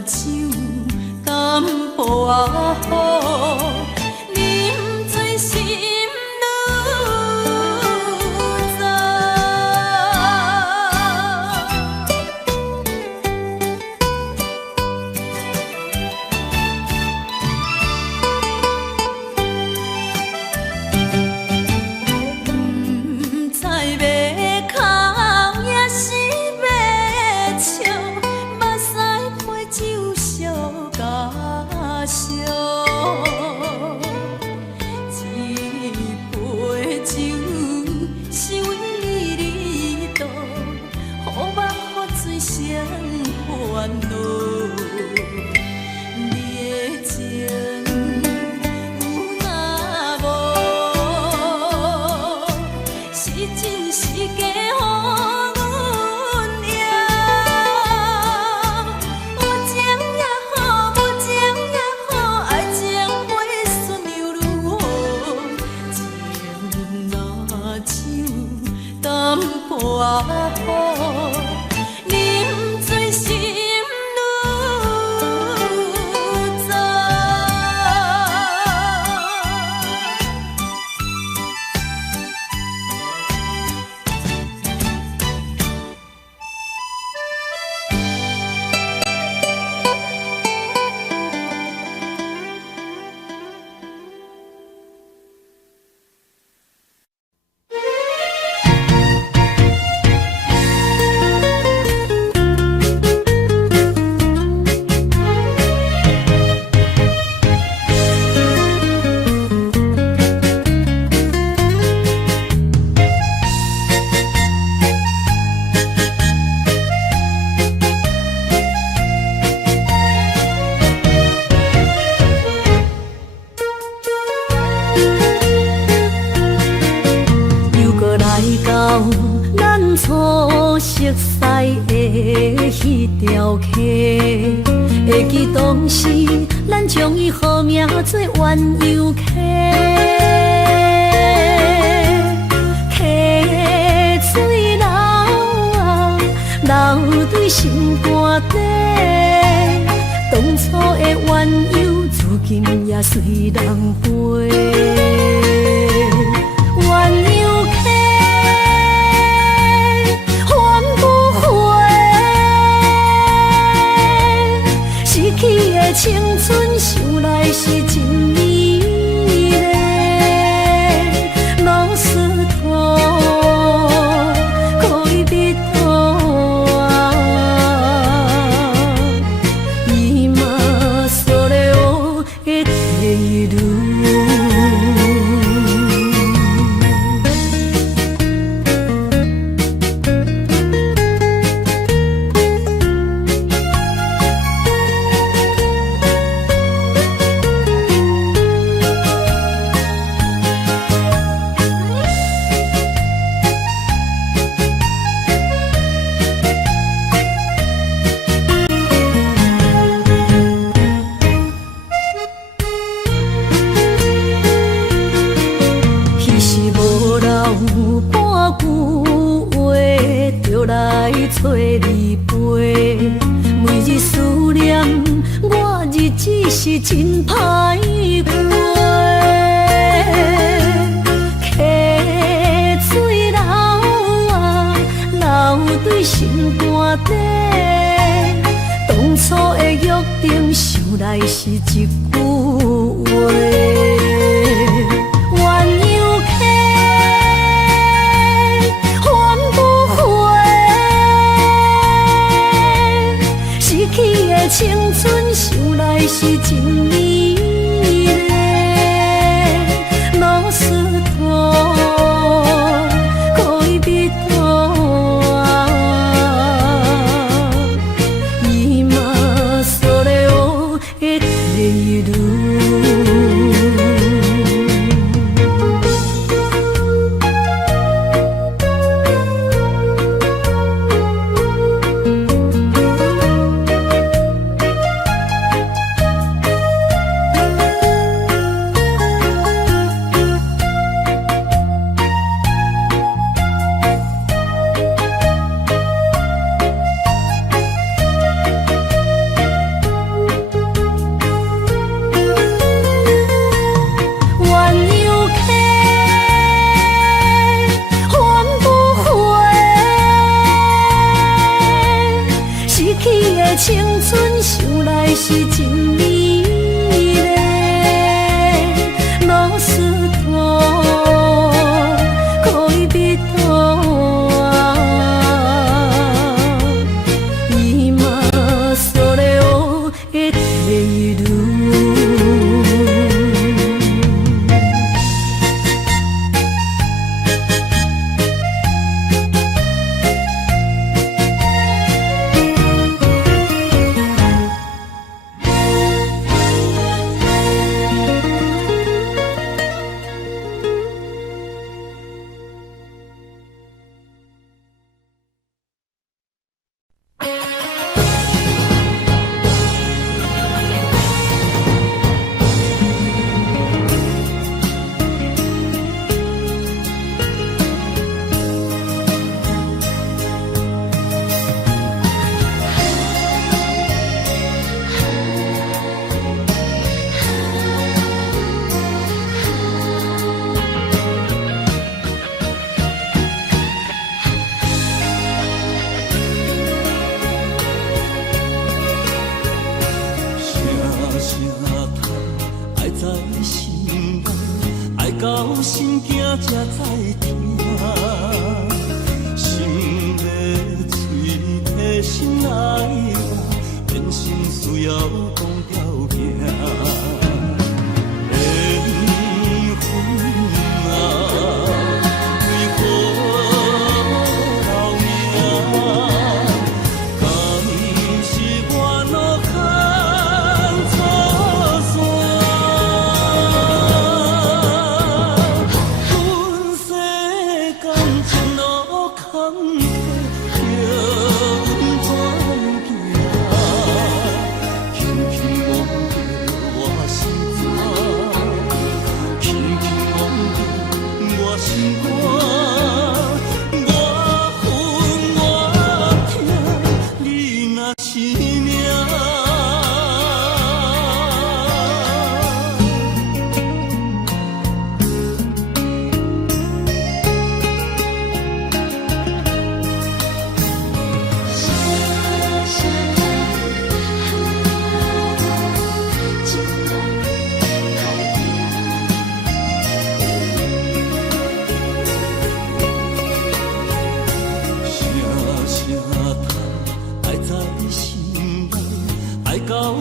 酒淡薄仔好，啉醉心愈杂。不知要哭也是要笑，目屎配酒烧甲烧。一杯酒是为你度，予目予水双烦恼。你的情有若无，是真是假予阮赢。有情也好，无情也好，爱情袂顺又如何？情若酒淡薄仔好，啉醉心愈杂。又搁来到咱初熟悉的迄条溪，会记当时咱将伊号名做鸳鸯溪。溪水流啊，流对心肝底。当初的鸳鸯，如今也随人飞。鸳鸯溪，换不回。失去的青春，想来是真美丽。老师徒，可以别途啊，今それを得ている。彼时无留半句话，就来找你陪。每日思念，我日子是真歹过。溪水流啊，流对心肝底。当初的约定，想来是一句话。鸳鸯溪，换不回。失去的青春，想来是真美丽。老师徒，可以别途啊，今それを得ている。通爱在心内，爱到心惊才知听。心的嘴替心爱我，变心需要讲条件。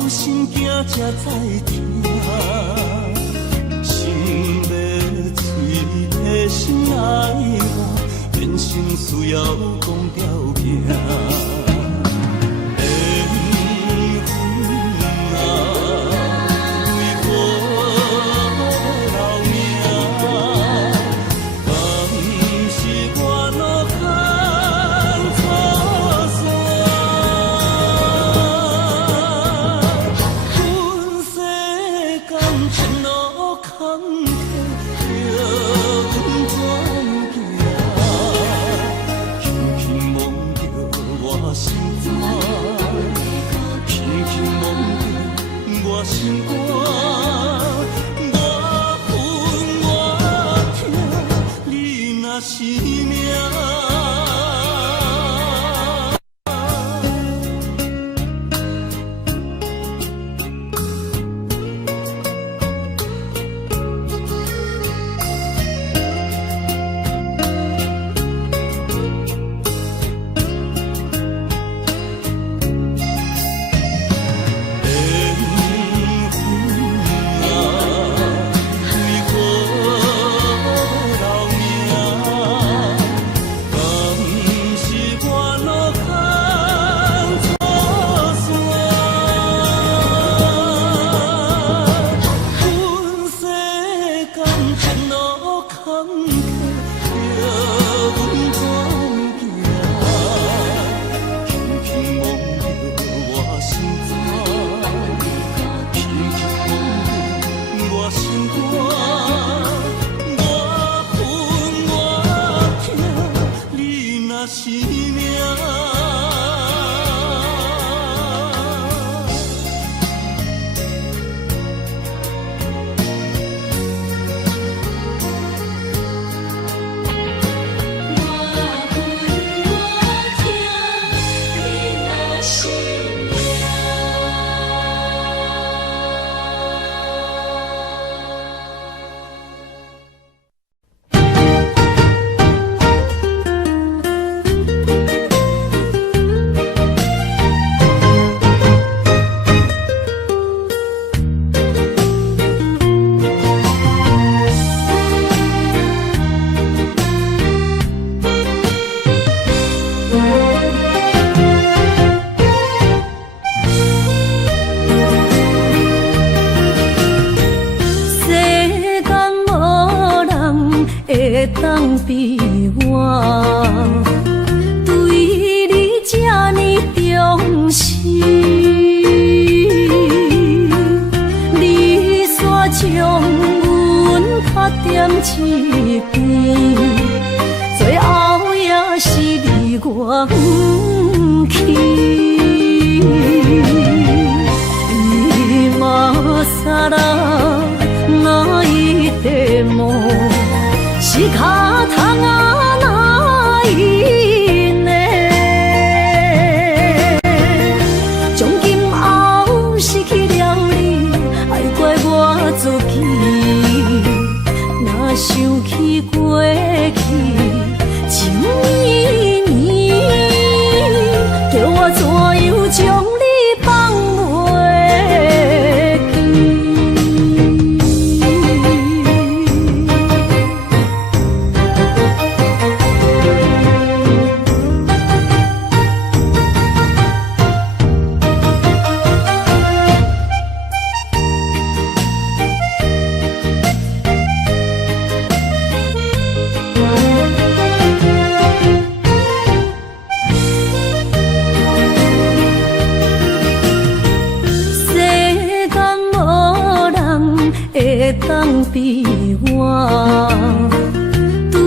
心惊才知听，心要嘴替心爱我，变成需要讲条件。当比我对你这呢重视，你煞将阮拍点一边，最后也是你我不去。今ら泣いても仕方がないね。从今后失去了你，当比我对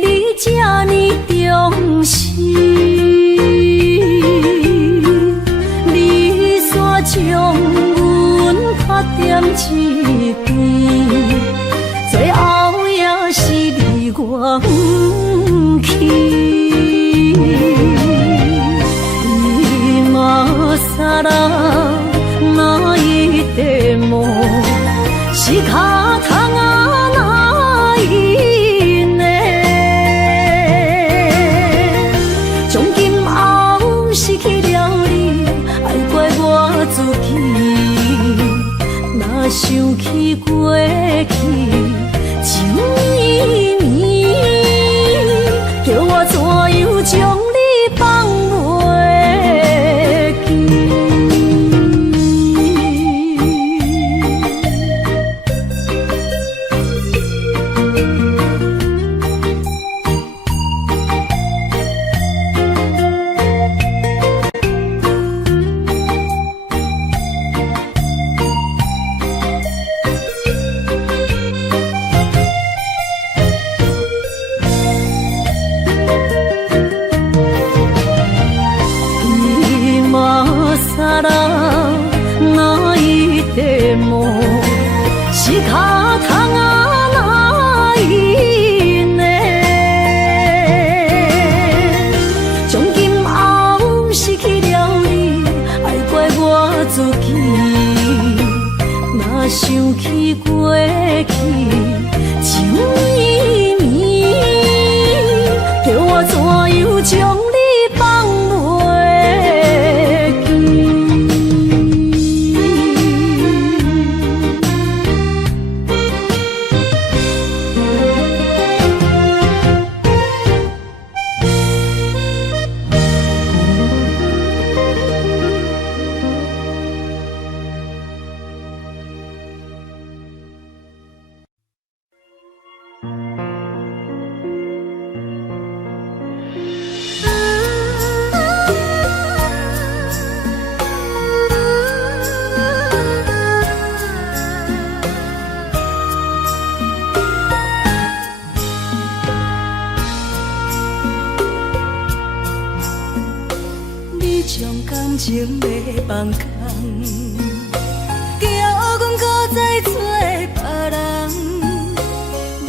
你这呢重视，你煞将阮拍点一边，最后也是离我不去。萨拉那一地梦，是脚痛啊那一年，从今后失去了你，爱怪我自己。若想起过去，情绵绵，叫我怎样将你放袂？萨拉那一地梦，是脚痛啊那一年，从今后失去了你，爱怪我自己。若想起过去，情绵绵，叫我怎样将你放袂？情要放空，叫阮搁再找别人，无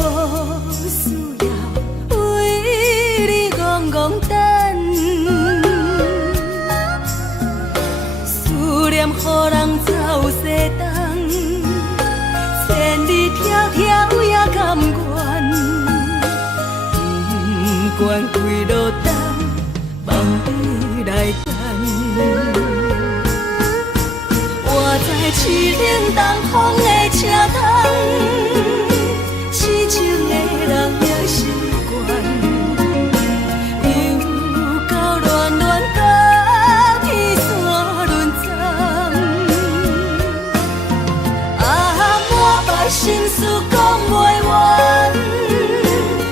需要为你戆戆等。思念予人走西东，千里迢迢也甘愿，不管几路灯，望你来等。我在市顶东风的车窗，痴情的人也习惯，又到乱乱甲彼山论站。啊，满腹心事讲袂完，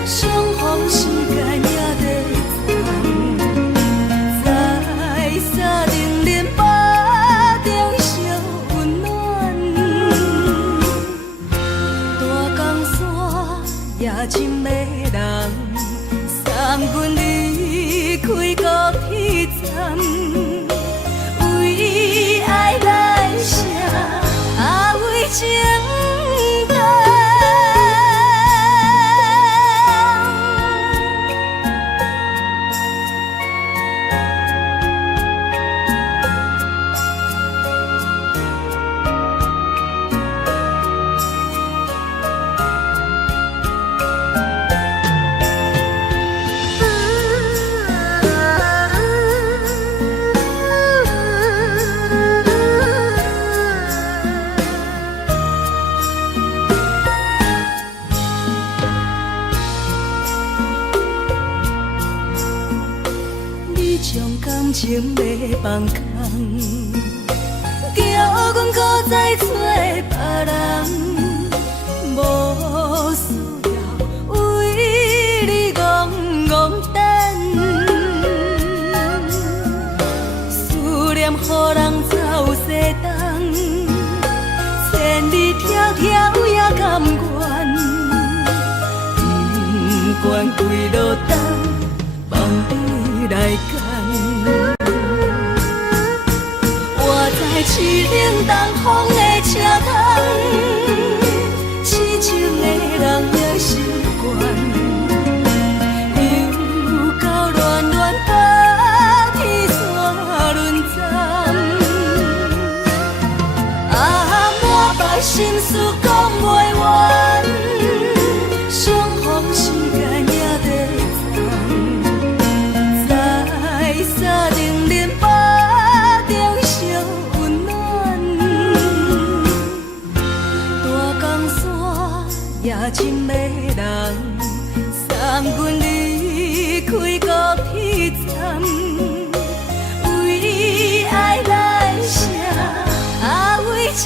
相逢时间也在深的人送阮离开高铁站，为爱来写，为情等。情要放空，叫阮搁再找别人，无需要为你戆戆等。思念予人走西东，千里迢迢也关几落冬，望你来牵。我在市冷东风的车窗，痴情的人也习惯。心事讲袂完，相逢时间也在藏，在山顶林北中相温暖。大江山也深的人，送阮离开高铁站，为爱来写，为情。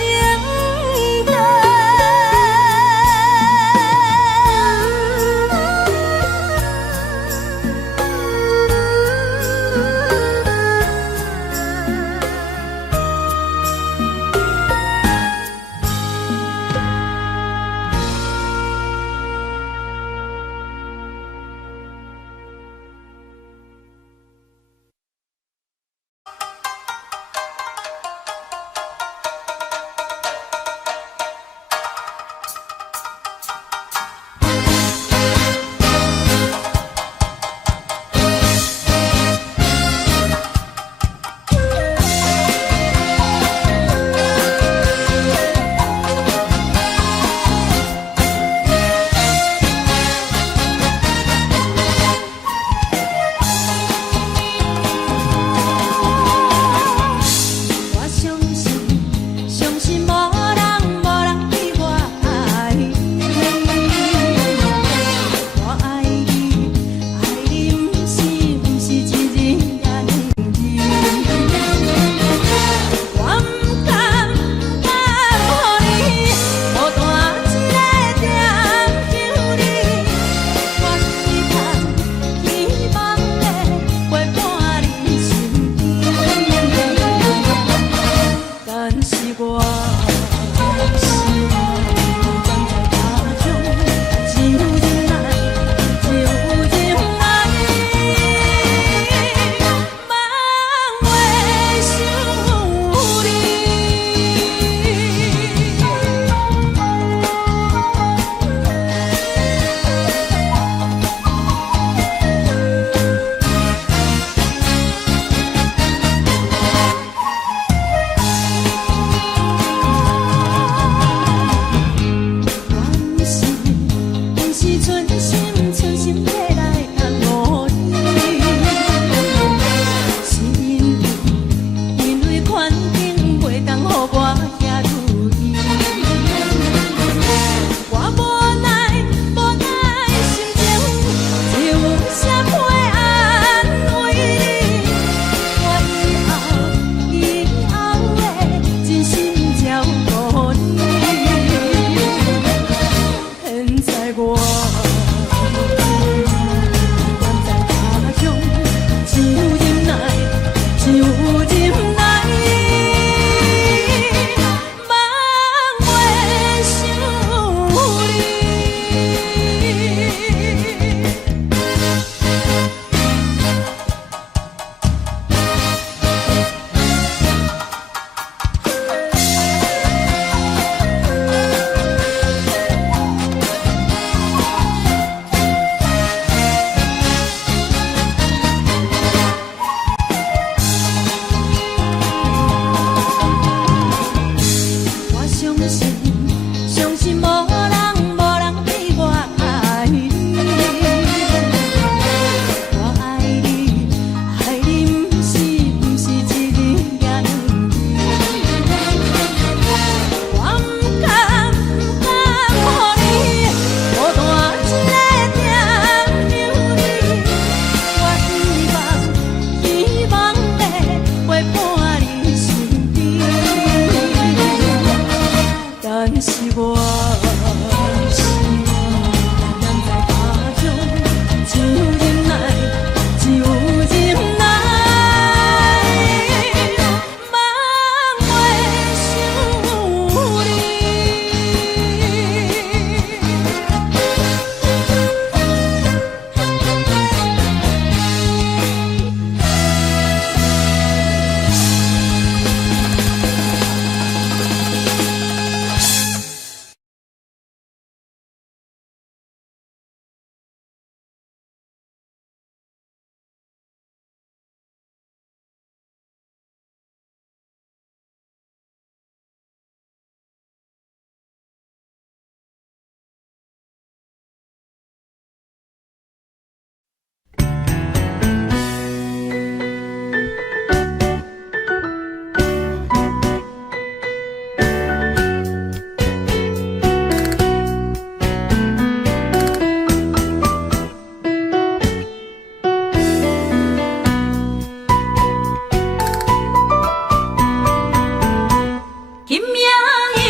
今夜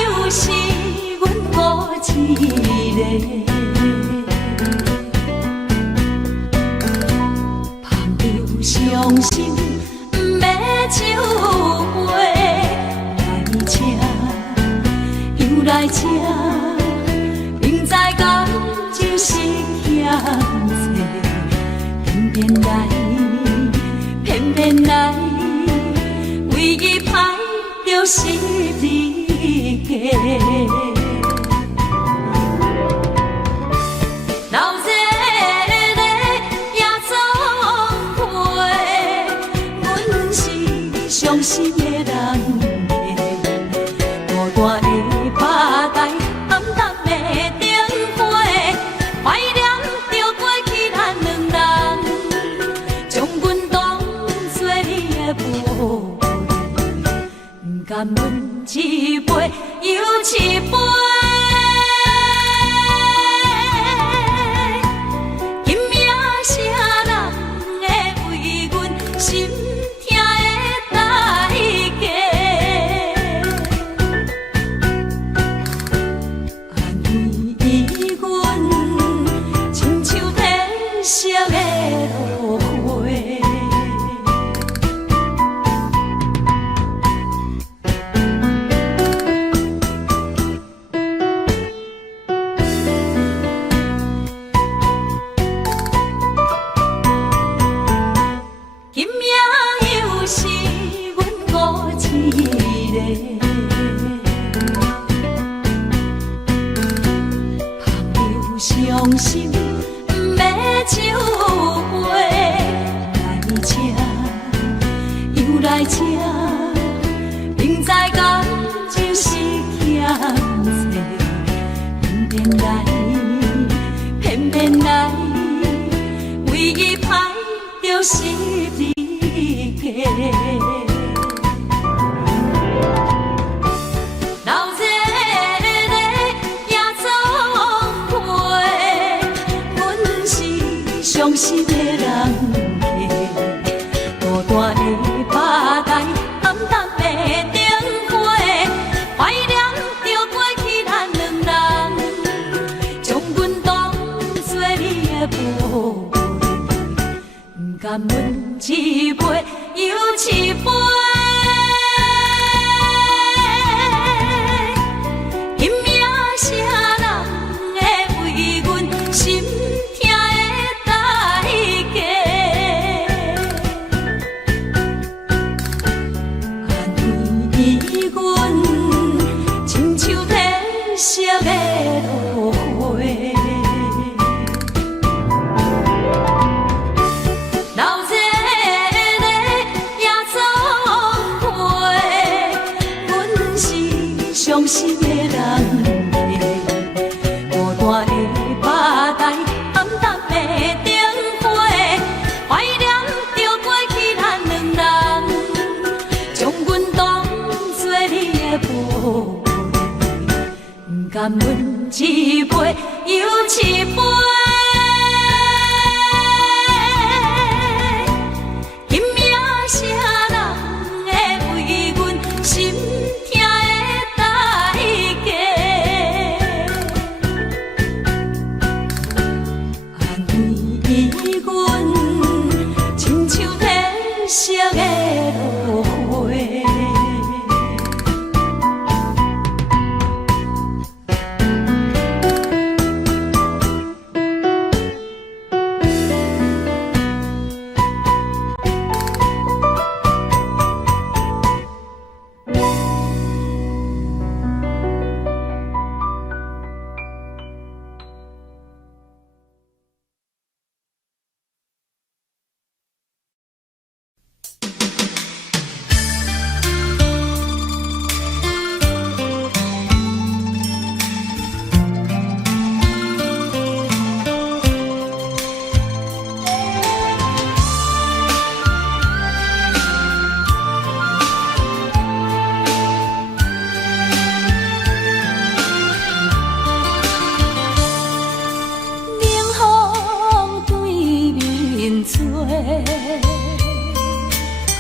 又是阮孤一个，捧着伤心不要酒杯，来吃又来吃，明知感情是险多，偏偏来，偏偏来，唯一歹就是你家。老热热夜总会，阮是伤心的人。孤单的吧台，暗淡的灯花，怀念着过去咱两人，将阮当作你的宝贝，不甘阮一杯又一杯。今夜啥人会为阮心痛的代价？安慰阮，亲像天色的落花。今夜又是阮孤一个，捧着伤心不要酒杯，来吃又来吃，明知感情是险多，偏偏来，偏偏来，唯一歹就是你家。老热热夜总会，阮是伤心的人家。孤单的吧台，暗淡的灯花，怀念着过去咱两人，将阮当作你的宝贝，不甘阮一杯又一杯。今夜啥人会为阮心痛的代价？安慰阮，亲像天色的落花。老热热夜总会，阮是伤心的人家。孤单的吧台，暗淡的灯花，怀念着过去咱两人，将阮当作你的宝贝，不甘阮一杯又一杯。今夜啥人会为阮心痛的代价？安慰阮，亲像天色的落花。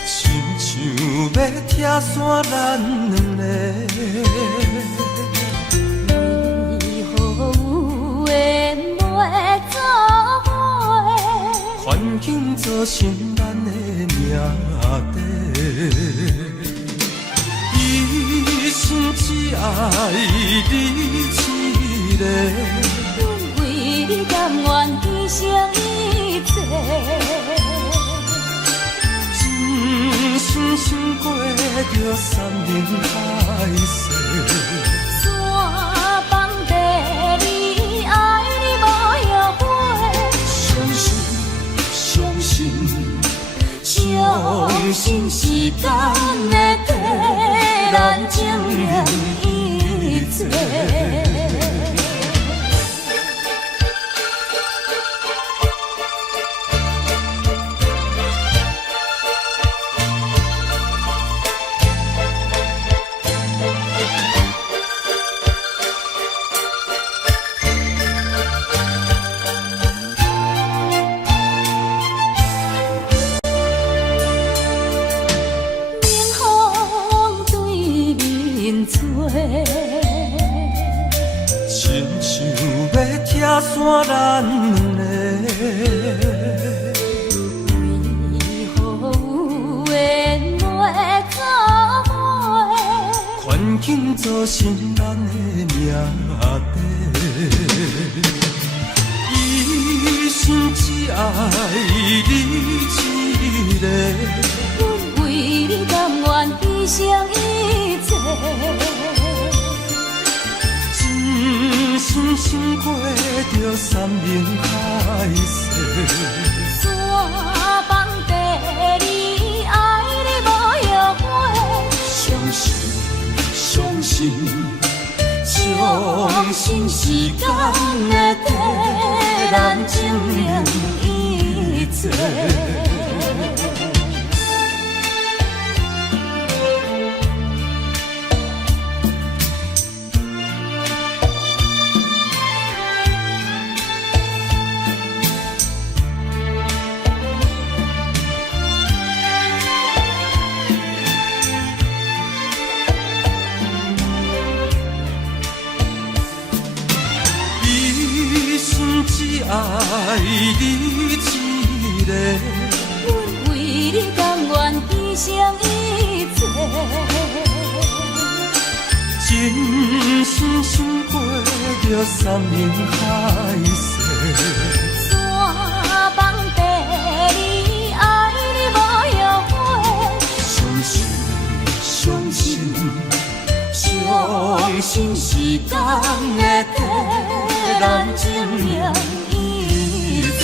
亲像要拆散咱两个，造成咱的命题，一生只爱你一个。阮为你甘愿牺牲一切，真心心过着山盟海誓。山崩地离，爱你无后悔。相信，相信，相信时间会替咱证明一切。亲像要拆散咱的，为何有缘会走伙？环境造成咱的命题，一生只爱你一个。阮为你甘愿牺牲一切。真心心过着山盟海誓，山崩地离，爱你无后悔。相信，相信，相信时间会替咱证明一切。只爱你一个，阮为你甘愿牺牲一切，真心心过着山盟海誓。山崩地离，爱你无后悔。相信，相信，相信时间会替咱证明一切。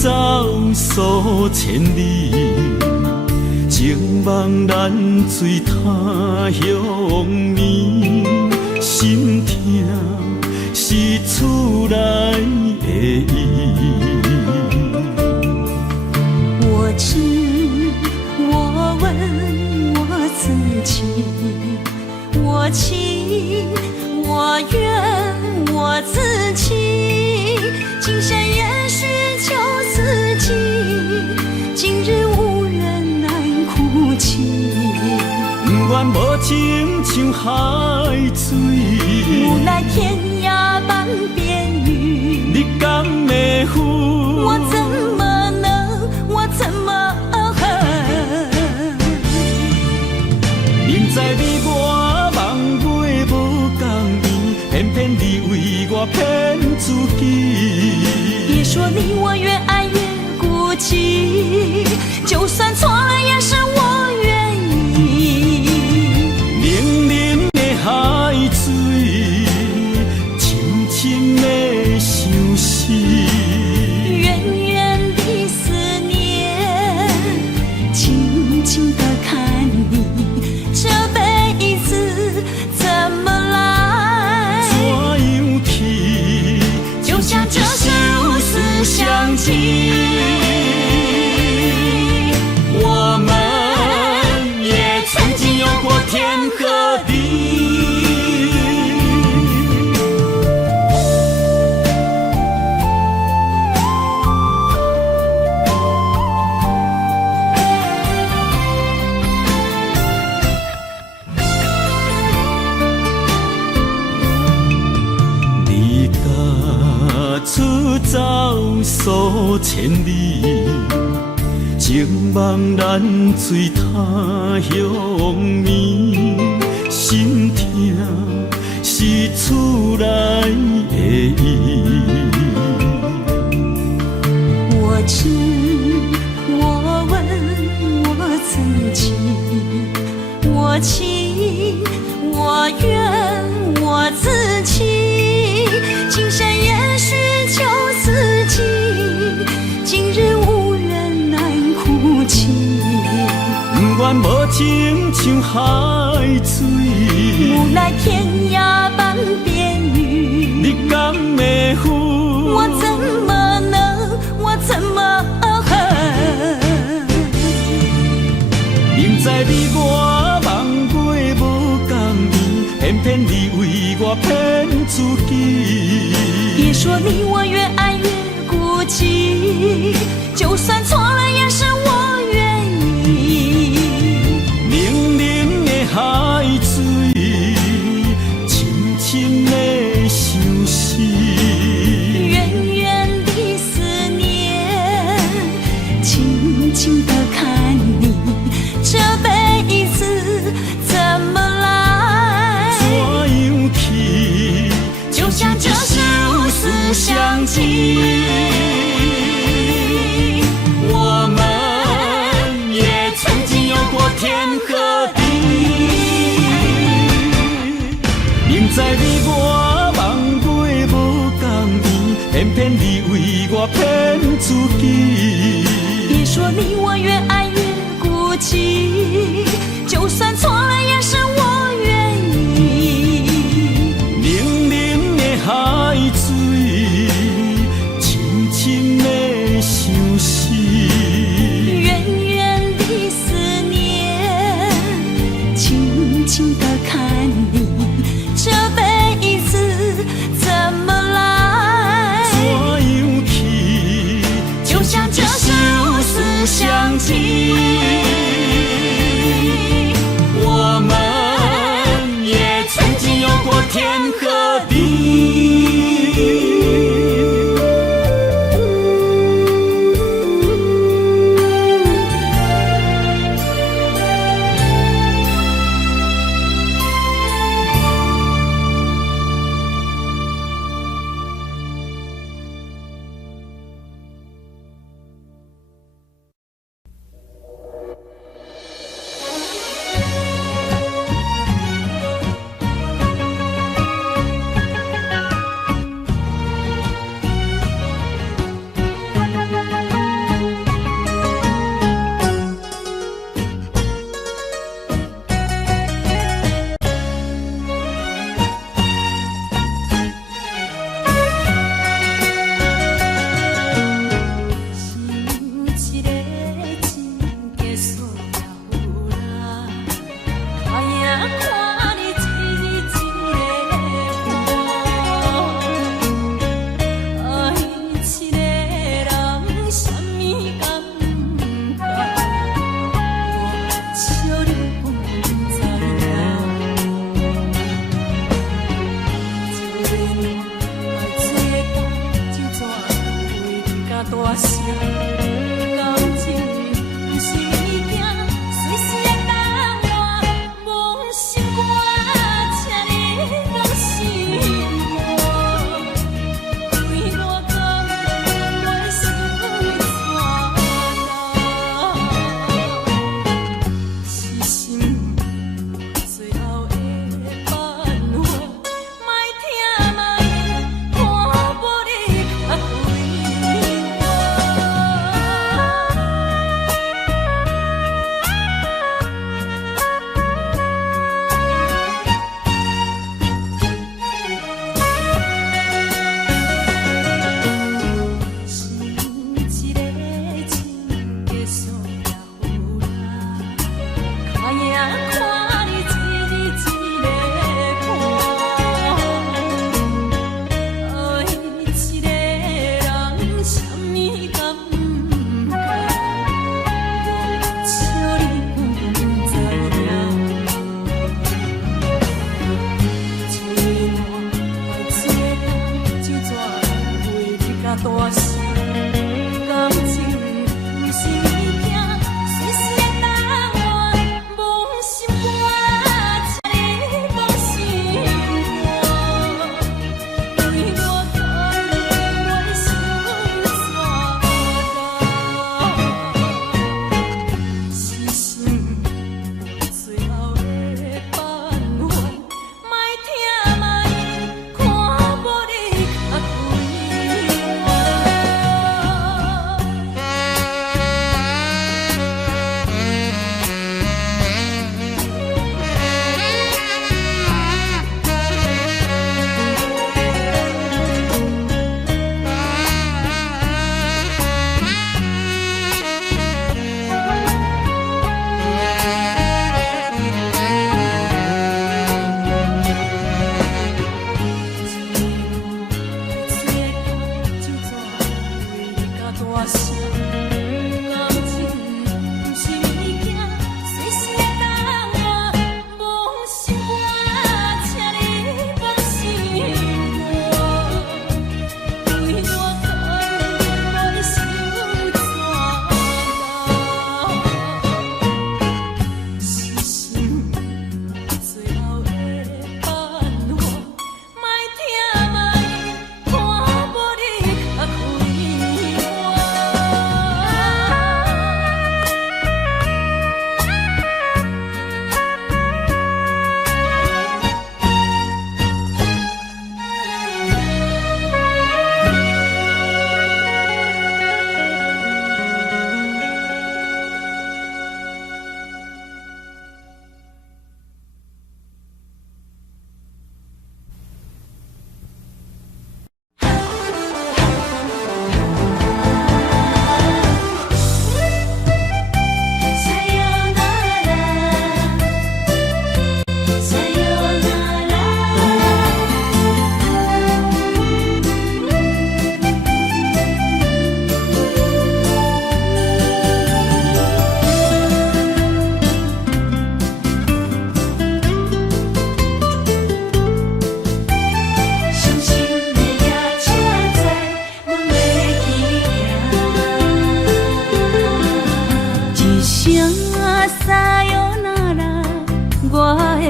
走数千里，情望咱水他乡眠，心痛是厝内的伊。我知，我问我自己，我情我愿我自欺，今生也许旧四季，今日无人难哭泣。不愿无情像海水，无奈天涯半边雨，你敢会负？我怎么能，我怎么恨？明知你我梦袂无共圆，偏偏你为我骗自己。别说你我越爱越孤寂，就算错了也是我愿意。冷冷的海水，深深的相思。远远的思念，静静地看你，这辈子怎么来？怎样去？就像这世无私相寄。我们也曾经有过天和地。你甲出走数千里，情望咱水他乡眠，心痛是厝内的伊。我知，我问我自己，我情我愿我自欺，今生也许旧四季，今日无人难哭泣。不愿无情像海水，无奈天涯半边雨，你敢会负？我怎么能，我怎么恨？明知你我梦袂无共圆，偏偏你为我骗自己。别说你我越爱越孤寂，就算错了也是我愿意。冷冷的海水，深深的相思。远远的思念，静静地看你，这辈子怎么来？怎样去？就像这世无私相寄。我们也曾经有过天和地。明知你我梦袂无共圆，偏偏你为我骗自己。别说你我越爱越孤寂，就算错了也是我愿意。冷冷的海水，深深的相思。远远的思念，静静地看你，这辈子怎么来？怎样去？就像这世无私相寄。我们也曾经有过天和地。大声，感情不是物件，随时会当换，无心肝，请你放心我，对我讲袂想怎样，是心最后的办法，莫听莫言，看无你较对是一个情结束也有啦，看影看你一日一个看，爱一个人什么感觉，笑你不知影。吹暖爱吹干，就怎会你甲大声？感情不是物件，随时会当换，无心肝，请你放心我，对我讲袂想怎样，是心最后的办法，莫听莫言，看无你较对我。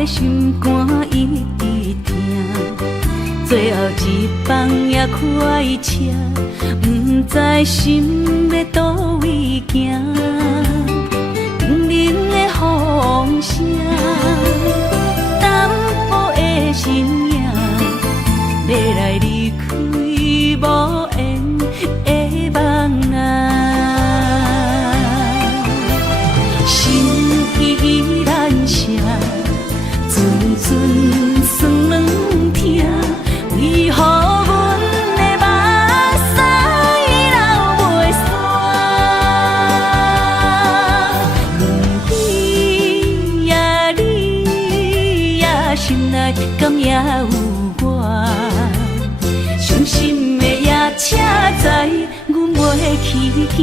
心肝一直疼，最后一放也开车，不知心要倒位行，冷冷的风声，淡薄的身影，要来离开无缘的梦啊，心依然舍。阵阵酸软疼，为何阮的目屎流袂煞？问你呀，你呀，心内敢也有我？伤心的夜车载，阮袂去行。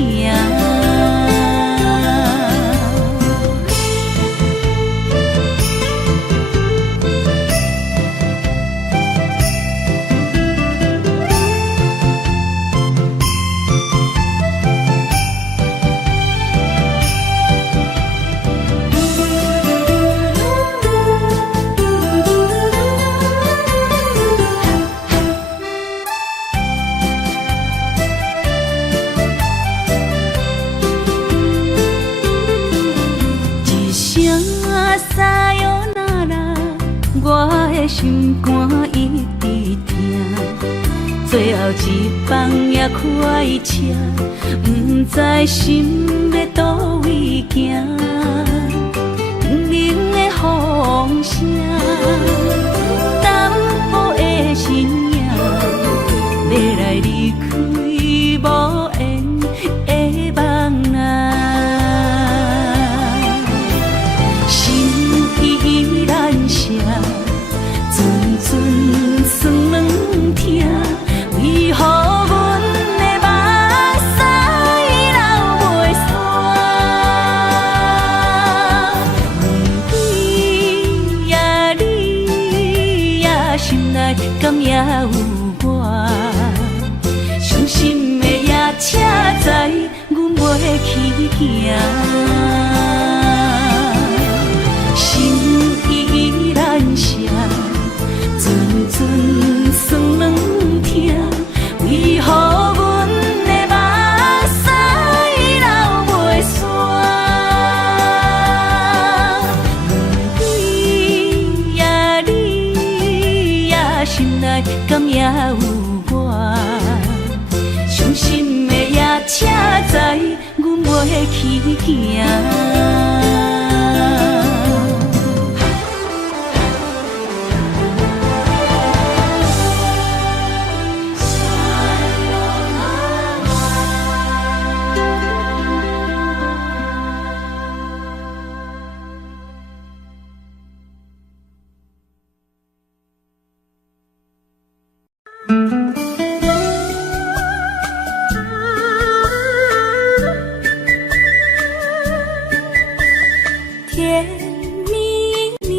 心肝一直疼，最后一棒也快车，不知心要倒位行。冷冷的风声，淡薄的身影，要来离开无缘的梦啊。心依然舍，阵阵酸软疼，为何阮的目屎流袂煞？问你呀你呀，心内敢也有我？伤心的夜车载，阮袂去行。心依然舍，阵阵酸软疼，为何阮的目屎流袂煞？问你呀你呀，心内敢也有我？伤心的夜车载，阮袂去行。甜蜜蜜，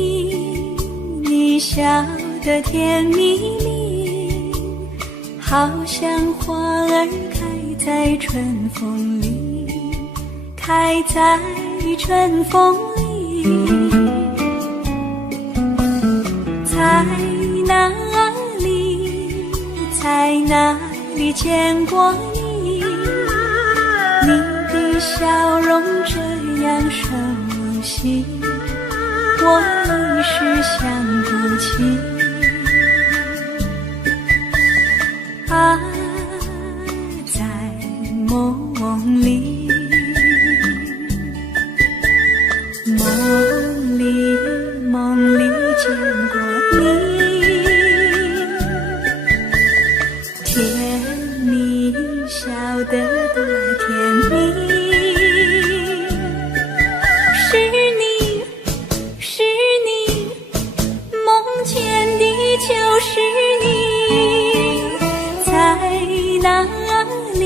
你笑得甜蜜蜜，好像花儿开在春风里，开在春风里。在哪里，在哪里见过你？你的笑容这样熟悉，我一时想不起。啊，在梦里，梦里，梦里见过你，甜蜜笑得多甜蜜。就是你，在哪里，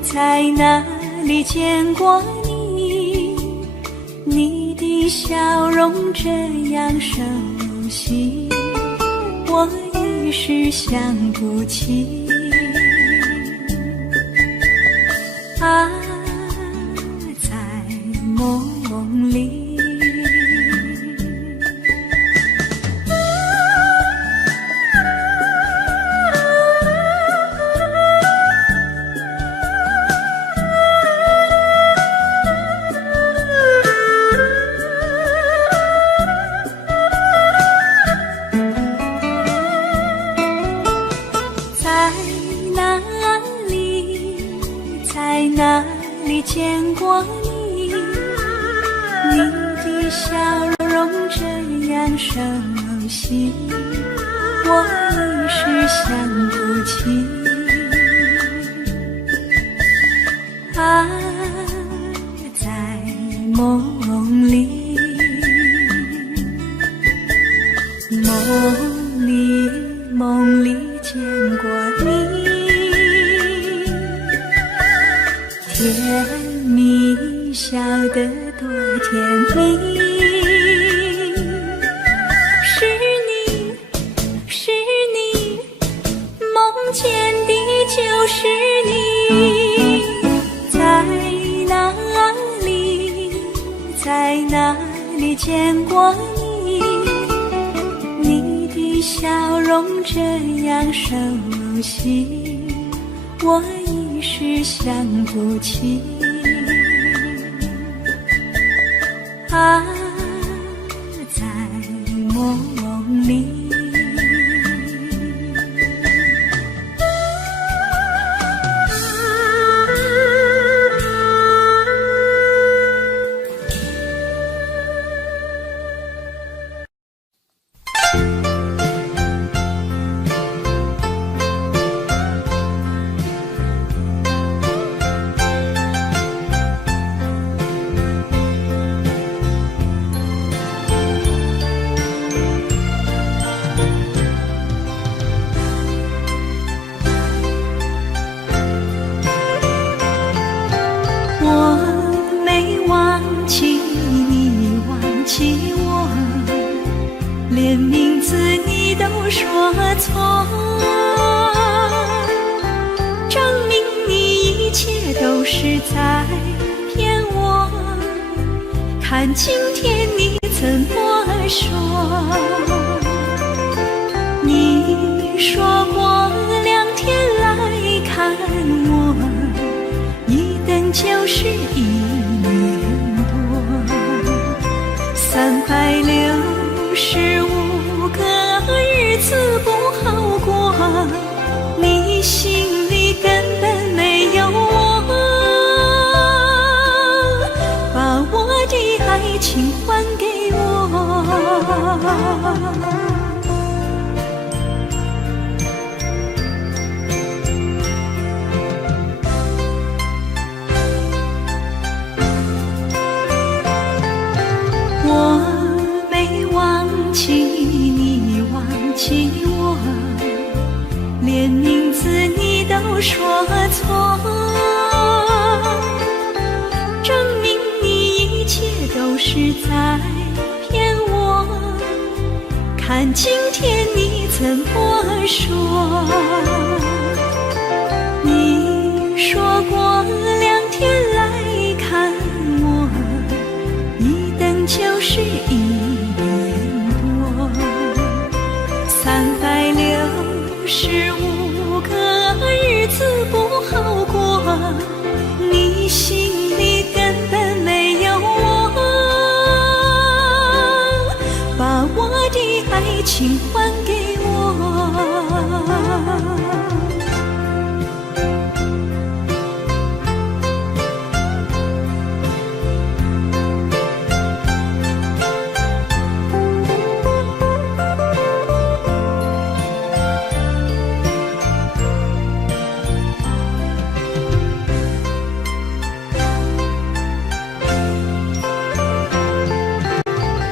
在哪里见过你？你的笑容这样熟悉，我一时想不起。啊，在梦里。哪里见过你？你的笑容这样熟悉，我一时想不起。啊，在梦里，梦里，梦里见过你。甜蜜笑得多甜蜜，是你，是你，梦见的就是你。在哪里，在哪里见过你？你的笑容这样熟悉，我一时想不起。啊，在梦里。说错，证明你一切都是在骗我。看今天你怎么说？你说过2天来看我，一等就是1年多，365个日子不好过，你心里根本没有我，把我的爱情还给我。我没忘记你忘记我，连名字你都说错，证明你一切都是在骗我。看今天你怎么说？你说过2天来看我，一等就是1年多，365个日子不好过，你心里根本没有我，把我的爱情还给我。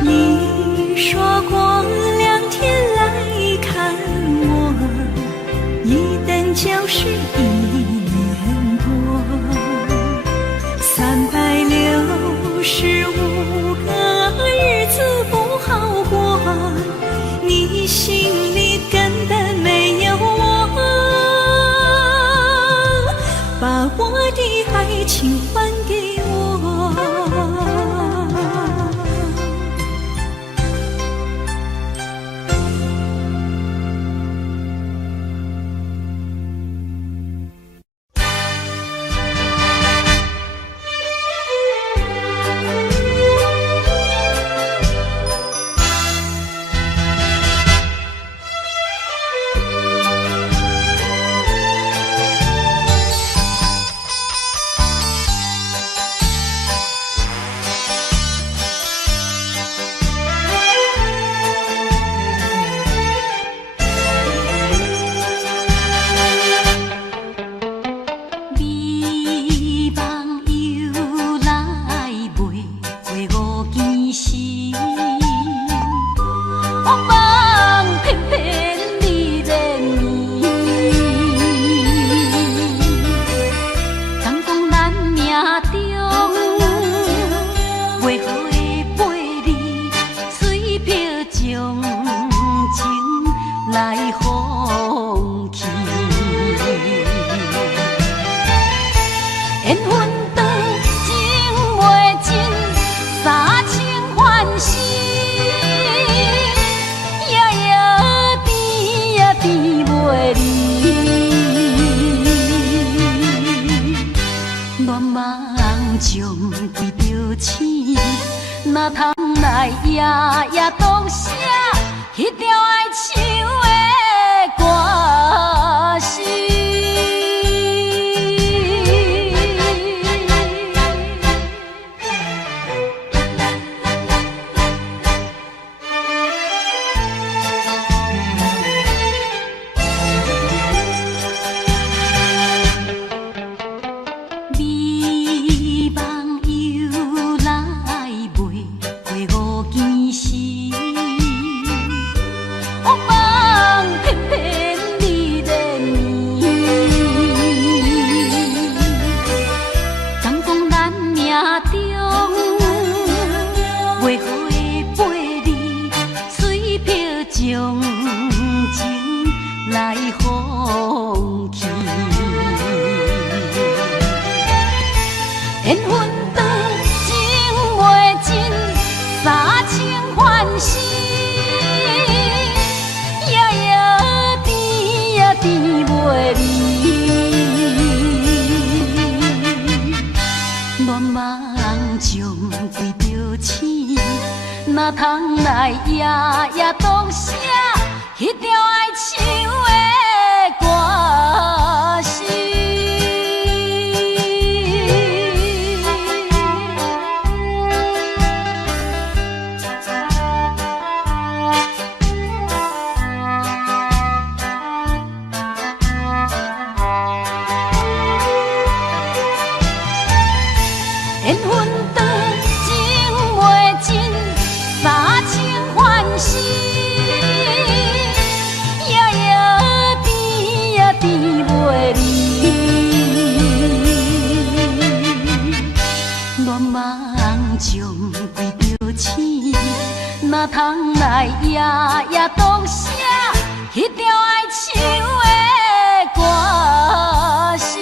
你说过2天来看我，一等就是1年多，365个日子不好过，你心里根本没有我，把我的爱情还给我。缘分长情袂尽，三情换死，夜夜甜也甜袂离。乱梦中对着星，哪通来夜夜当写迄条爱唱的歌词？缘分长情袂尽，三情换死，夜夜甜也甜袂离。乱梦中对着星，哪通来夜夜当写迄条爱唱的歌词？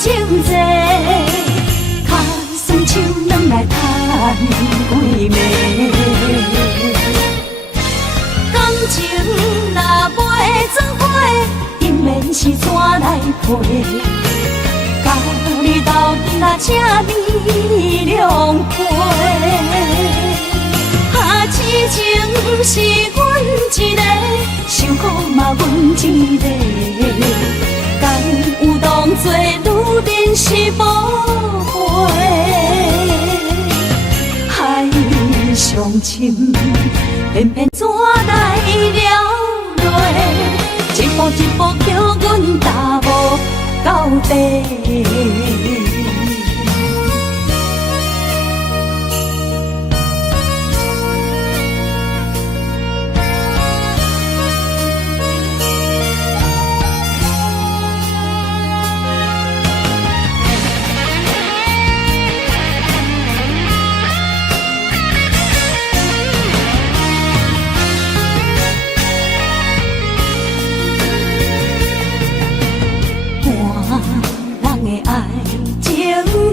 情债，卡算手软来赚几暝。感情若袂做伙，因免是怎来陪？甲你斗阵啊，请你谅配。啊，痴情是阮一个，受苦嘛阮一个。敢有当作女人是宝贝？海上深，偏偏怎来了落？一步一步叫阮踏无到底。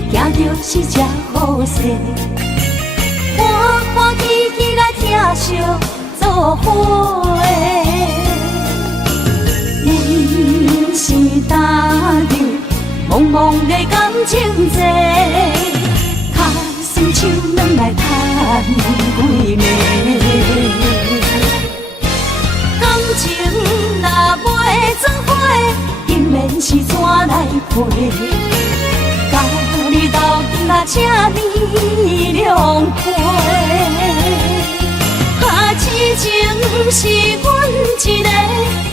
行着是这好势，欢欢喜喜来疼惜做伙的，因是踏入茫茫的感情债，卡算手软来赚几暝。感情若袂做伙，因免是怎来陪？甲你斗阵啊，请你谅配。啊，痴情是阮一个，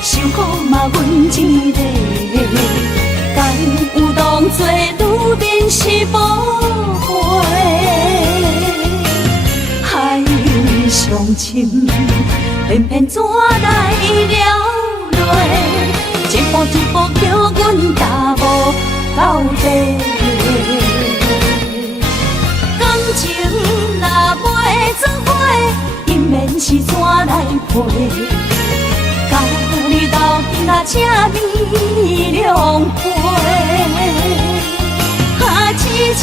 受苦嘛阮一个。敢有当作女人是宝贝？海上深，偏偏怎来了落？一步一步叫阮踏无到底。感情若袂做伙，因免是怎来陪？甲你斗阵啊，请你谅配。啊，痴情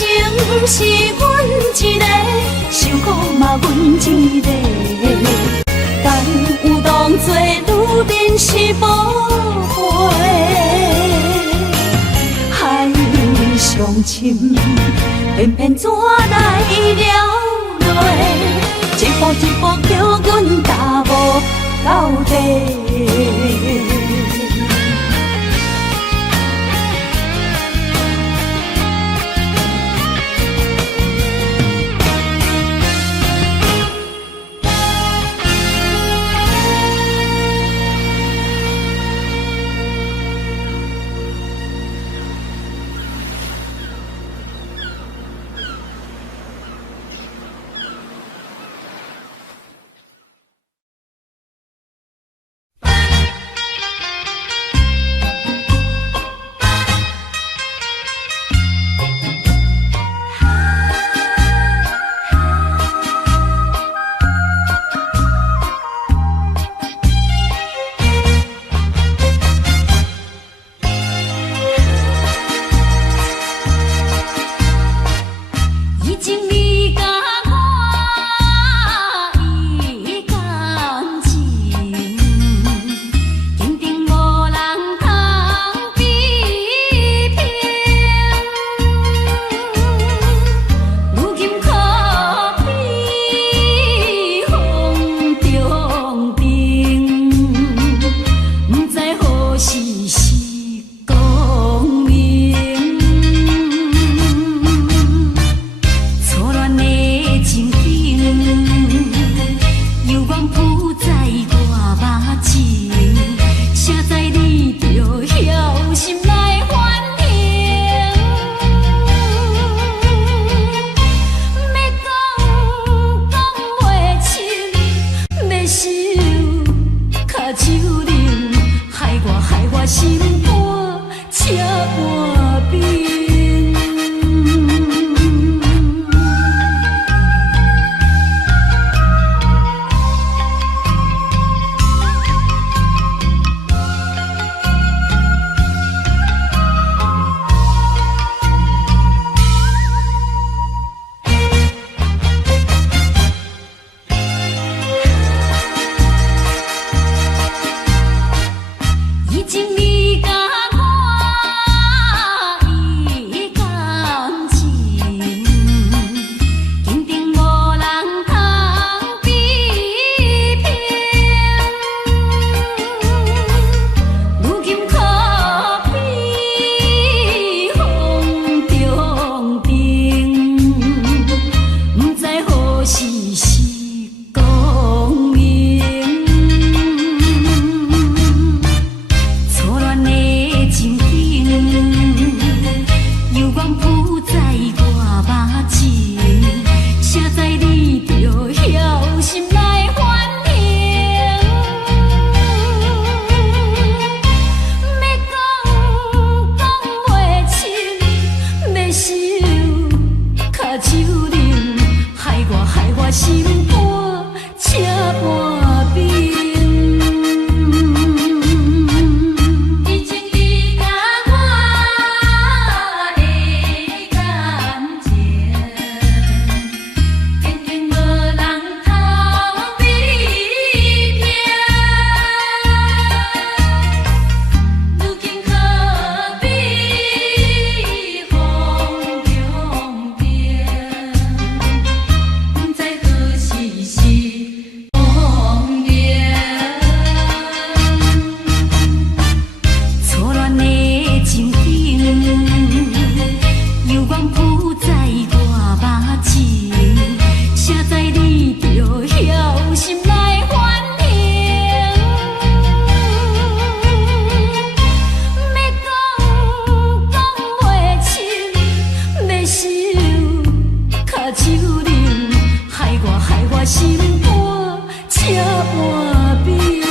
是阮一个，受苦嘛阮一个。敢有当作女人是宝贝？上深，偏偏怎来了落？一步一步叫阮踏无到底。心肝车半边。心肝车半边。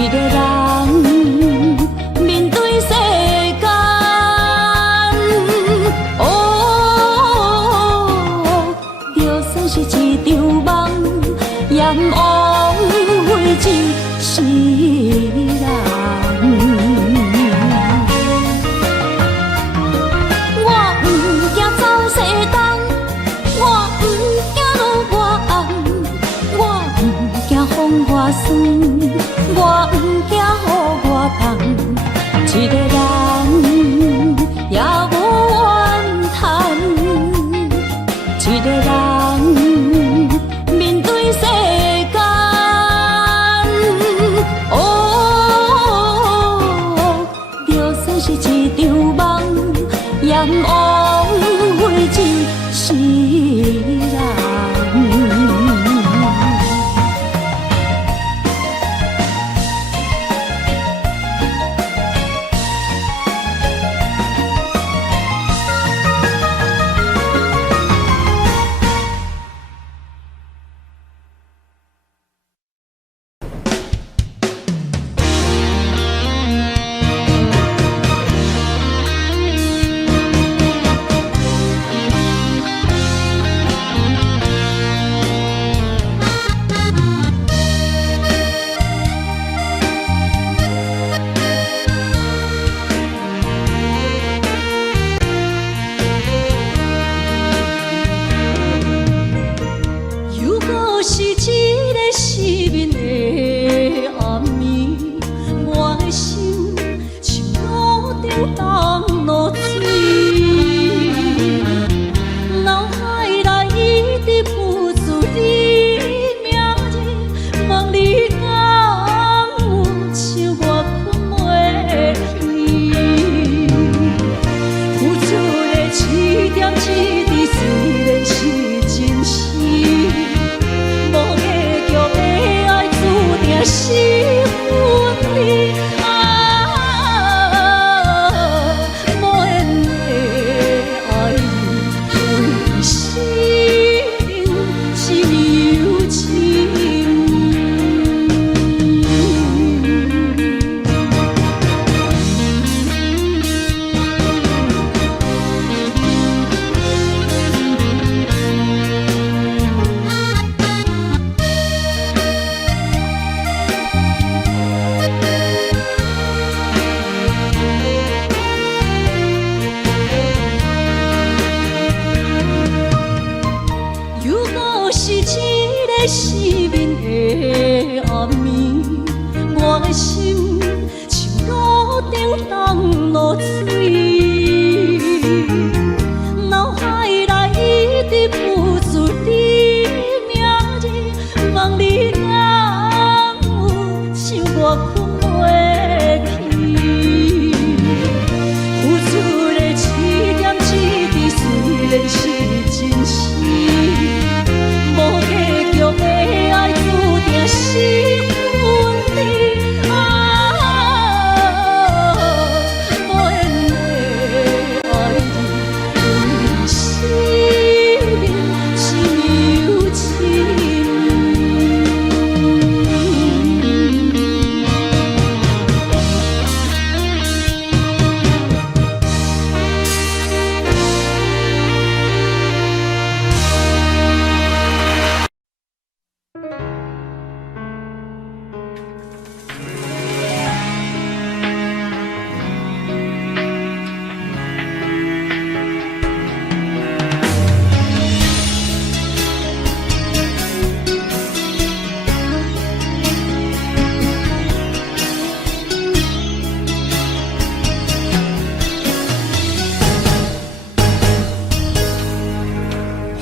一个人面对世间。难忘回真是人。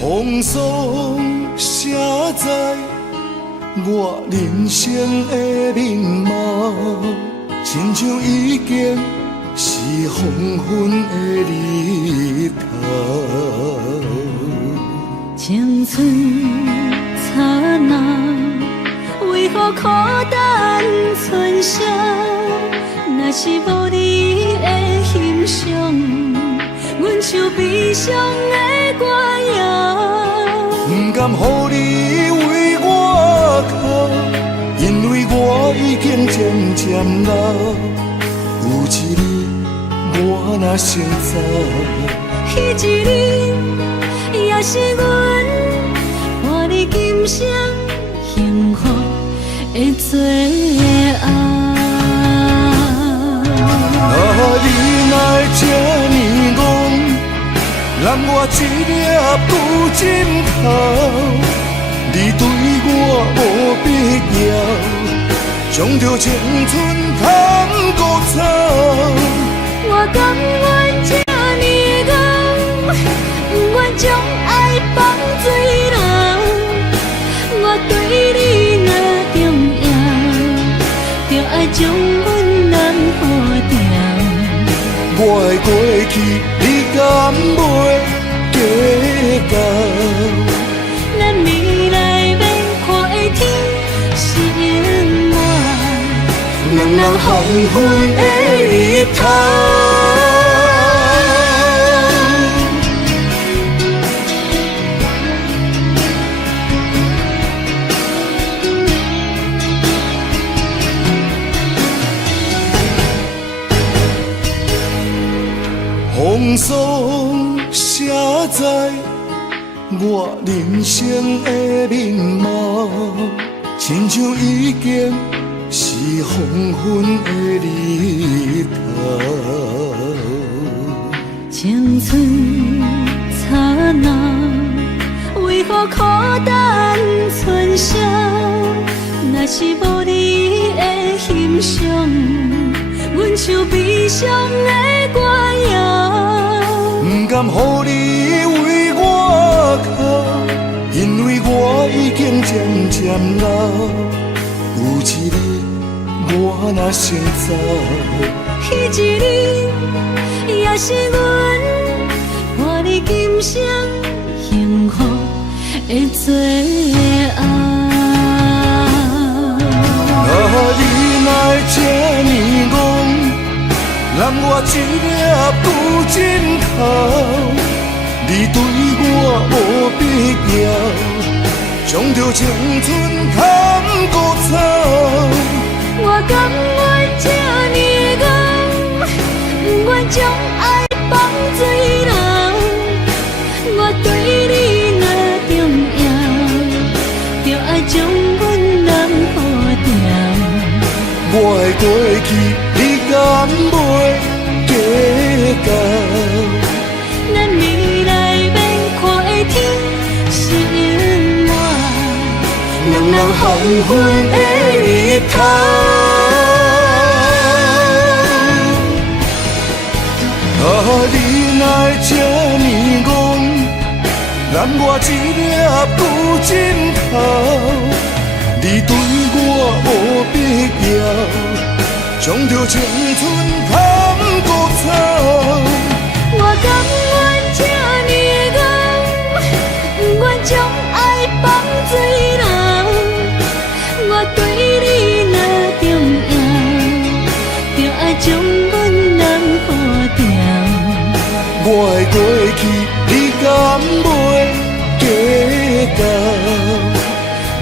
风霜写在我人生的面貌，亲像已经是黄昏的日头。青春刹那，为何孤单存剩？若是无你的欣赏，阮像悲伤的歌谣。不甘予你为我哭，因为我已经渐渐老。有一日我若先走，彼一日也是阮伴你今生幸福的最后。你哪会这呢戆？揽我一粒旧枕头，你对我无必要，将着青春通孤草。我甘愿这呢戆，不愿将爱放水流。我对你若重要，就爱将阮人护着。我的过去，你甲黄昏的日头。风霜写在我人生的面貌，亲像已经是黄昏的日头。青春刹那，为何孤单春宵？若是无你的欣赏，阮像悲伤的歌谣。不甘予你为我哭，因为我已经渐渐老。有一日我若先走，彼一日也是阮伴你今生幸福的最后。你若会这呢戆，揽我一粒旧枕头，你对我无必要，将着青春砍孤草。我甘愿这呢戆，不愿将爱放水流。我对你若重要，就爱将阮人抱牢。我的过去，你敢袂计较？咱未来免看的天是永远，两人黄昏的日头。你若会这呢戆，揽我一粒旧枕头。你对我无必要，将着青春砍孤草。我甘愿这呢戆，不愿将爱放水流。我对你若重要，就爱将阮人抱牢。我的过去，你敢袂计较？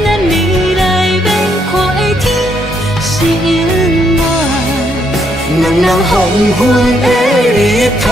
咱未来免看的天是永远，两人黄昏的日头。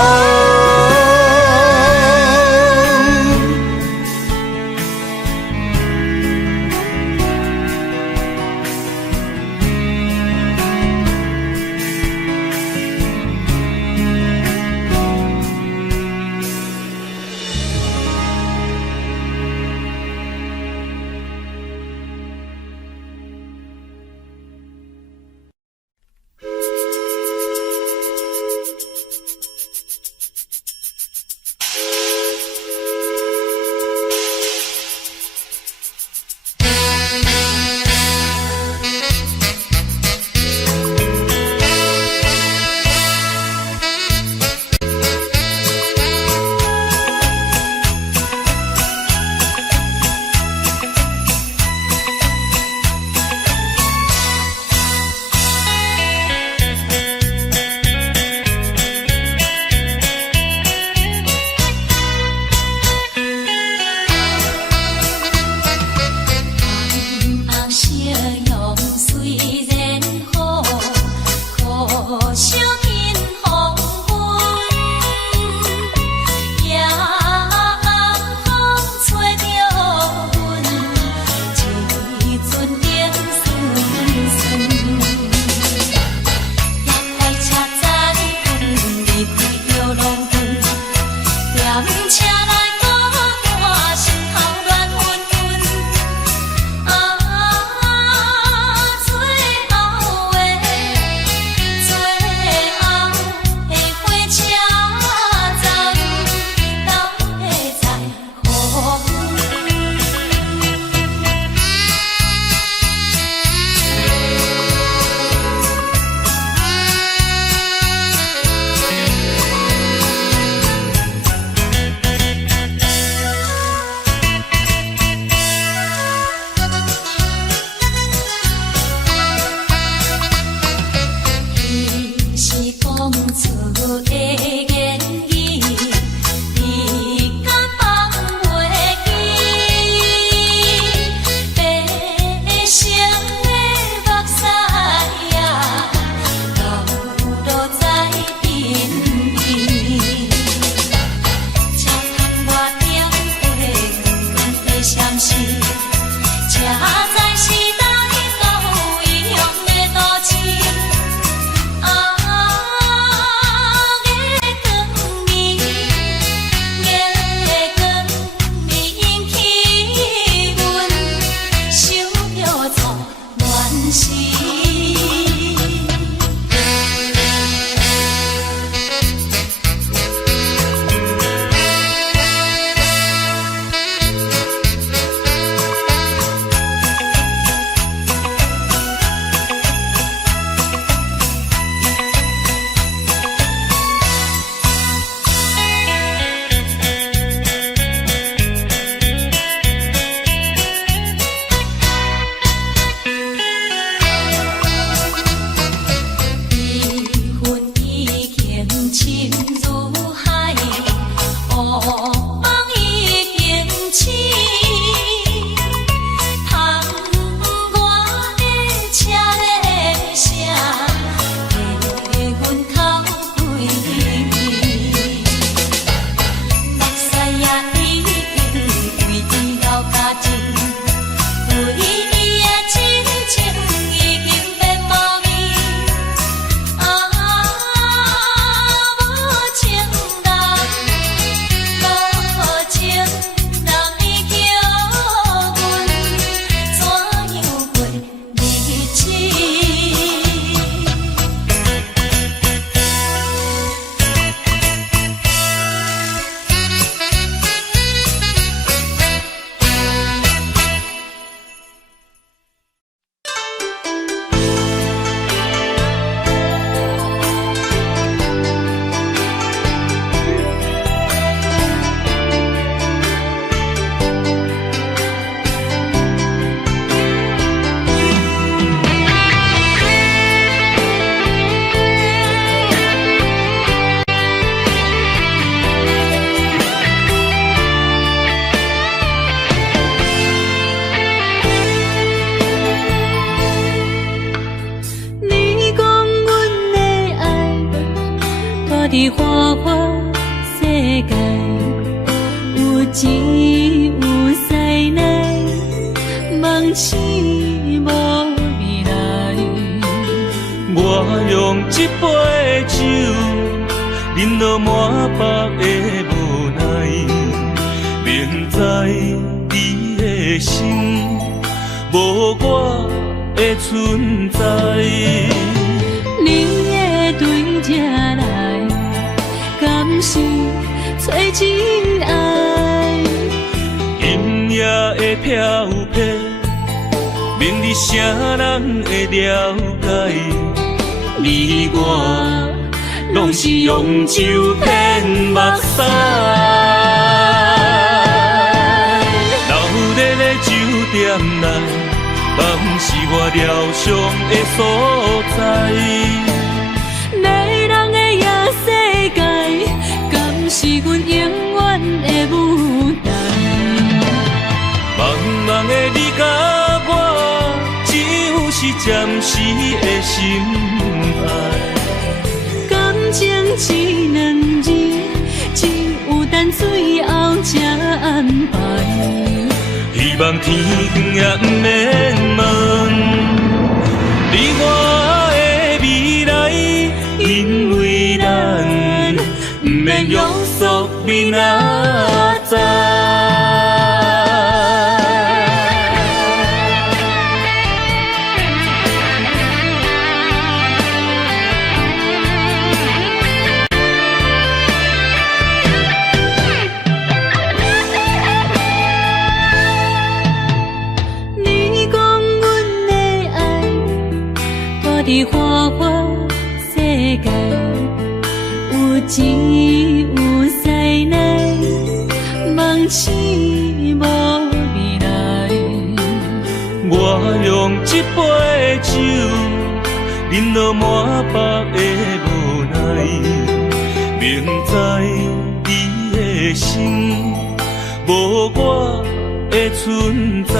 伫花花世界，有钱有西来，梦醒无未来。我用一杯酒，饮落满腹的无奈，明知你的心无我的存在。你的对这来，敢是找真爱？音乐的飘飘，明日谁人会了解？你我拢是用酒骗目屎，留在咧酒店内，梦是我疗伤的所在。迷人的夜世界，敢是阮永远的舞台？茫茫的你甲我，只有是暂时的心爱。感情只两字，只有等最后才安排。希望天光也不免问你我的未来，因为咱不免约束明仔载。伫花花世界，有钱有西来，梦醒无未来。我用一杯酒，饮落满腹的无奈，明知你的心无我的存在。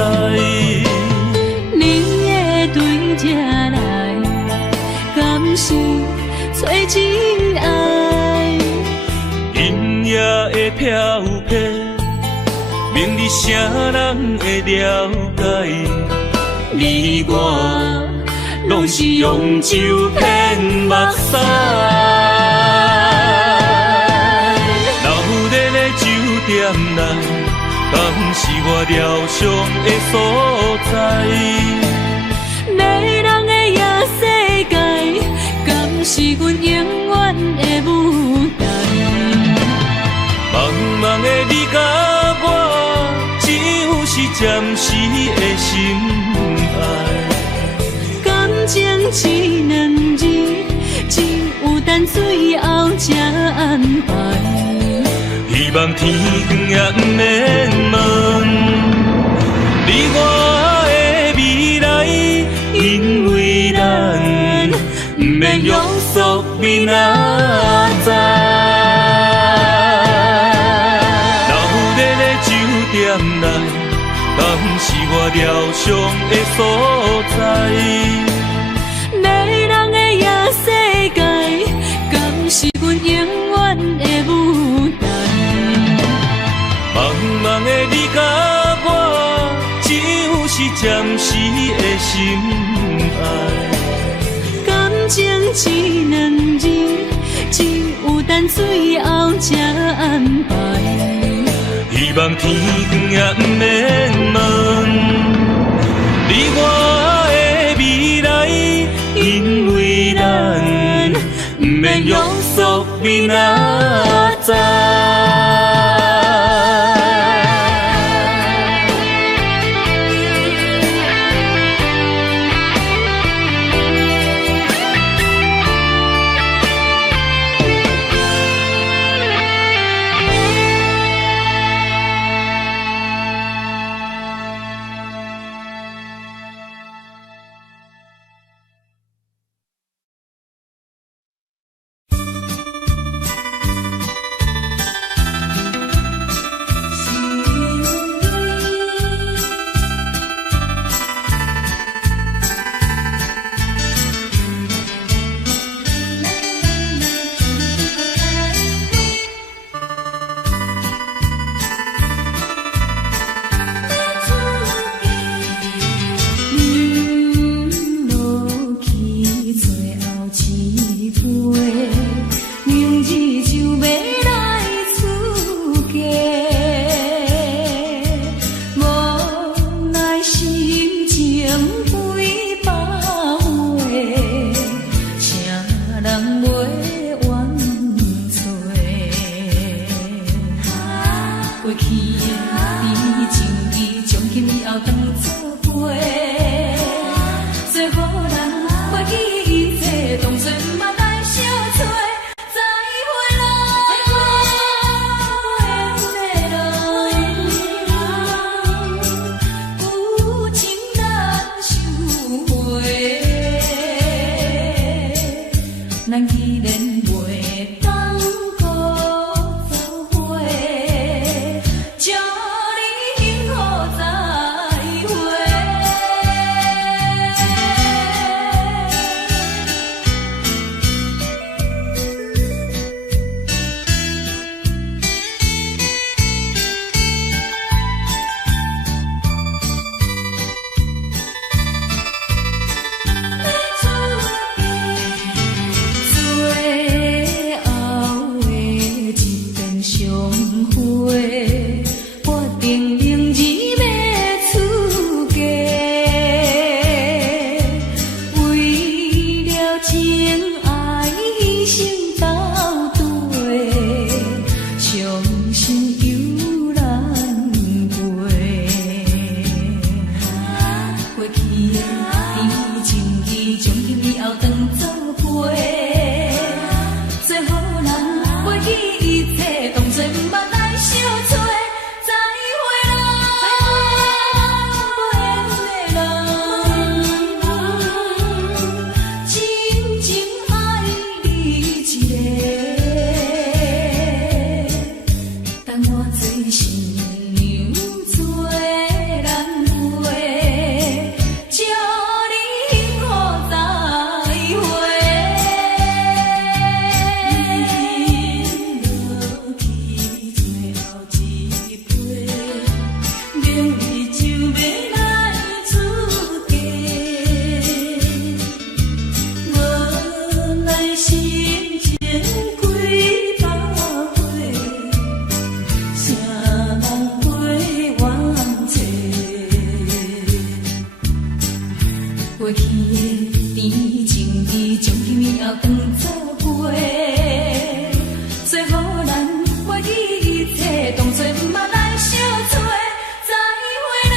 你的对这来，敢是找真爱？音乐的飘飘，明日谁人会了解？你我拢是用酒骗目屎，留在咧酒店内，敢是我疗伤的所在？迷人的夜世界，敢是阮永远的舞台？茫茫的你甲我，只有是暂时的心爱。感情只两字，只有等最后才安排。希望天光也不免问你我的未来，因为咱不免约束明仔载。留在咧酒店内，敢是我疗伤的所在？迷人的夜世界，敢是阮永远的舞台？茫茫的你甲我，只有是暂时的心爱。感情只两字，只有等最后才安排。希望天光也不免问你我的未来，因为咱不免约束明仔载。过去的甜情意，从今以后当作陪。最好咱袂记一切，当作毋捌来相找。再会咯，有情难收回。咱既然袂当搁做伙，祝你幸福再会。最后的一遍相会，我定明日要出家。为了情爱牺牲到底，伤心犹难过。过去的甜情意，从今以后当作陪。最好咱袂记一切，当作毋捌来相找。再会咯，真情爱你一个，等我做新娘做人陪，祝你幸福再会。过去的甜情意，从今以后当作陪。最好咱袂记一切，当作毋捌来相找。再会咯，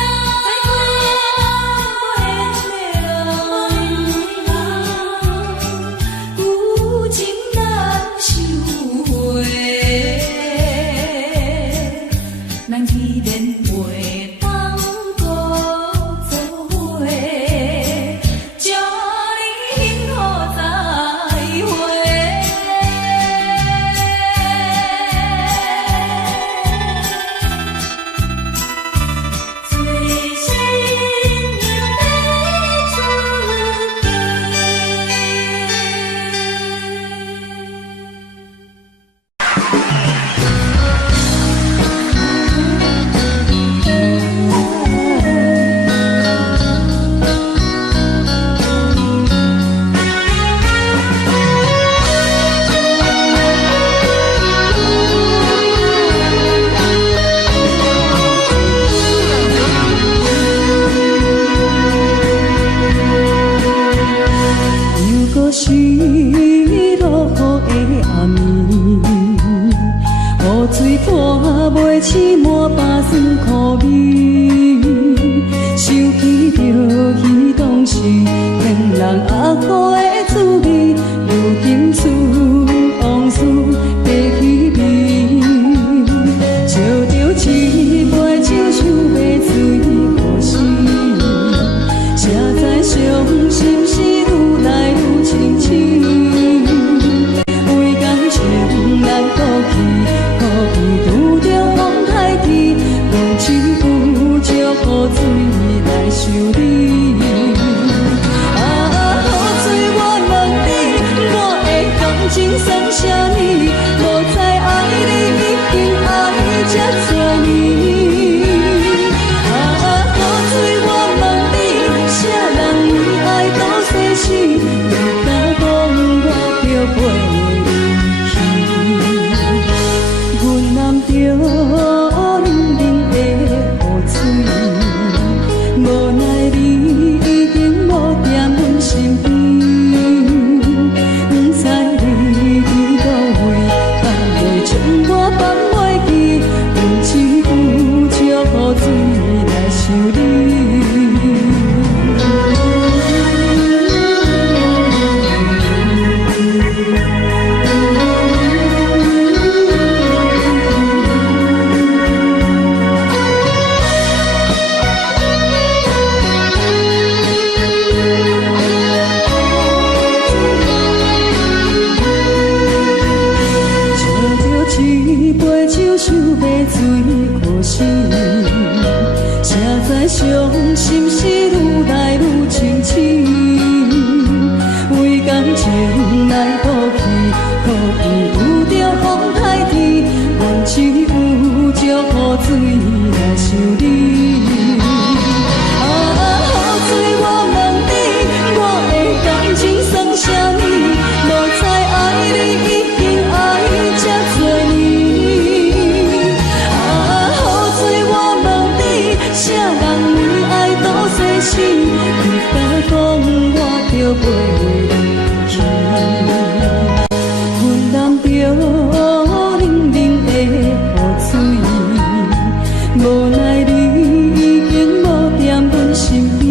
有情难收回。咱既然袂当搁做伙，祝你幸福再会。最新娘要出嫁。又搁是落雨的暗暝，雨水拖袂起满巴酸苦味，想起着彼当时天人合苦的滋味，如今思往事白稀微，笑着一杯酒想要醉予死，谁知伤心事愈来愈清醒，为感情难过去，可悲拄着风台天，浪子有借雨水来修理。啊，雨水我手要水可惜，谁知伤心事愈来愈清醒，为感情来赌气，可伊有着风台天，愿只有祝雨水来想你。雨水我问你，我的感情算啥物？无知爱你已经爱这多年。雨水我问你，啥人为爱赌生死？你敢讲我着袂离去？阮淋着冷冷的雨水，无奈你已经无踮阮身边，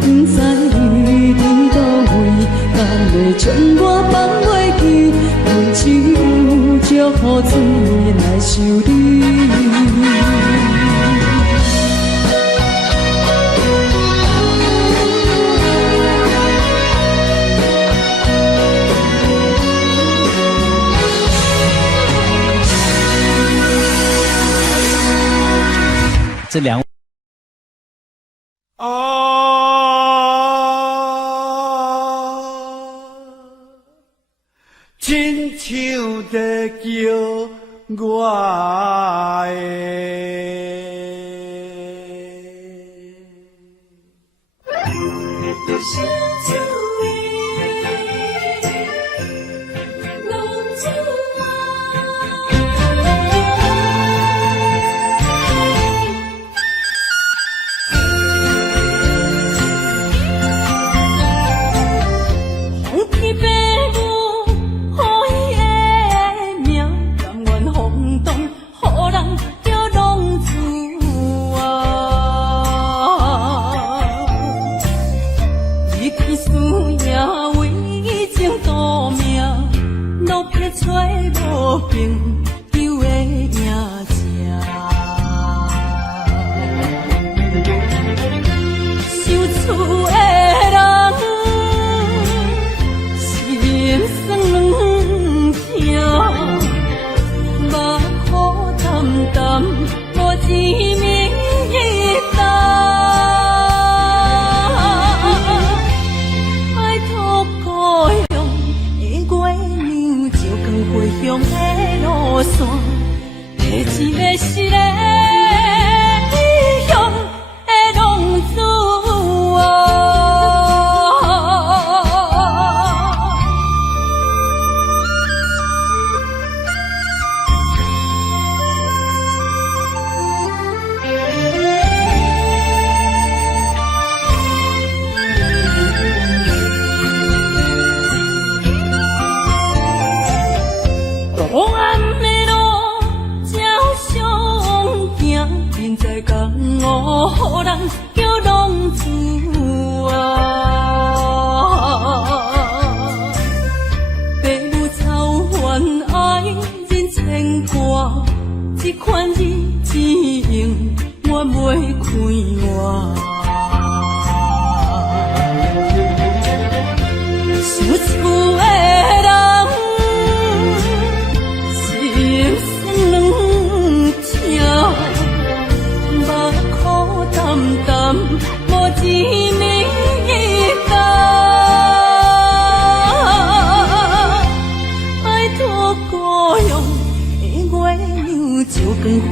不知你伫倒位，敢会将我放袂记？阮只有祝雨水来想你。这两位亲像在叫我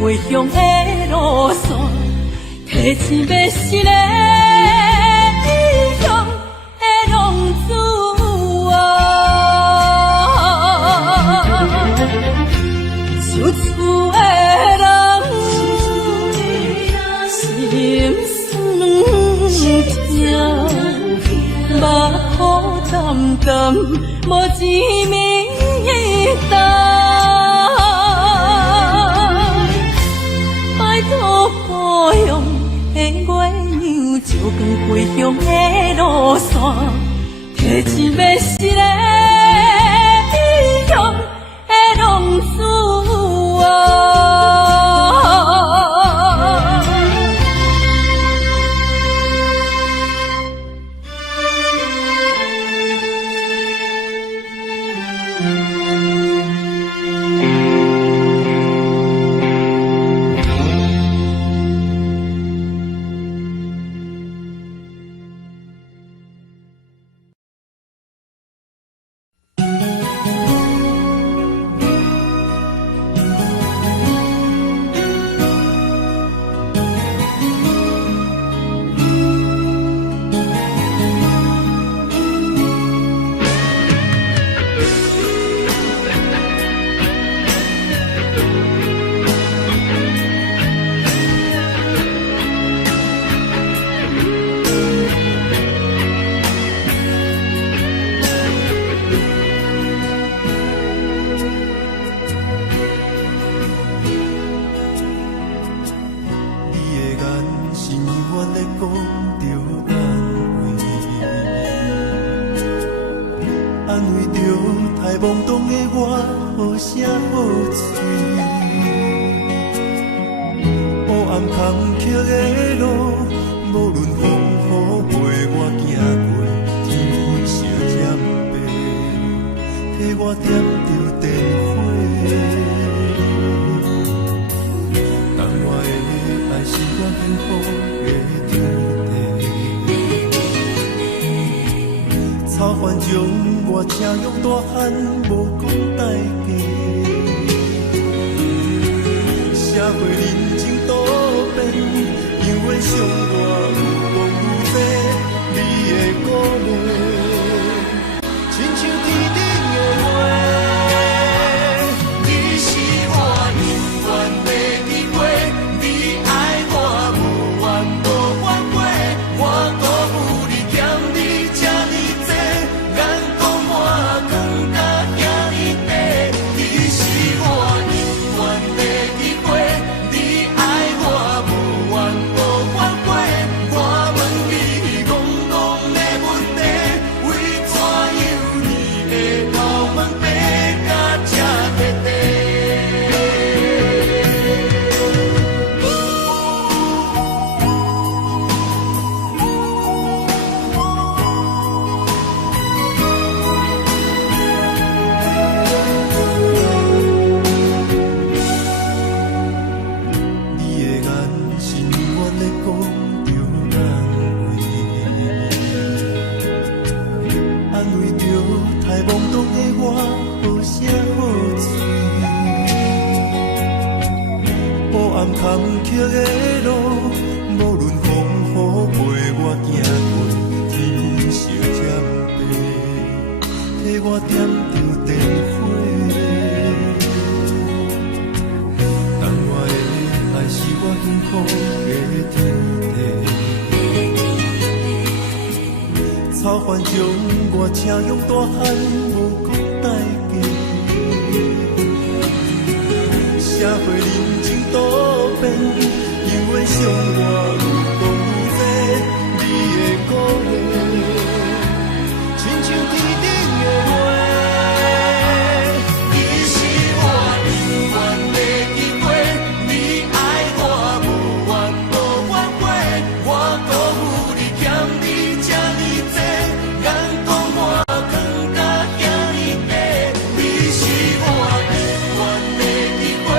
回乡的路线，提醒要失个异乡的浪子受厝的人心酸痛，目眶淡淡，无滋味淡。故乡的月娘，照光回乡的路线，提醒要失个异乡的浪子坎坷的路，无论风雨陪我行过，天昏烧渐白，替我点着灯火。但我的爱是我幸福的天地，草原将我请养大汉，无讲代价。社会人情多变，因为上我有讲有多，你的鼓励，亲像天顶的花。你是我永远的机会，你爱我无怨无反悔，我辜负你欠你这呢多，眼光满光甲遐呢短。你是我永远的机会。坎坷的路，无论风雨陪我行过，天昏烧渐白，替我点着灯火。但我的爱是我幸福的天地，草原将我请养大汉，无讲代价。社会人情多变，因为上我有讲有多，你的鼓励，亲像天顶的花。你是我永远的机会，你爱我无怨无反悔，我辜负你欠你这呢多，眼光满光甲遐呢短。你是我永远的机会。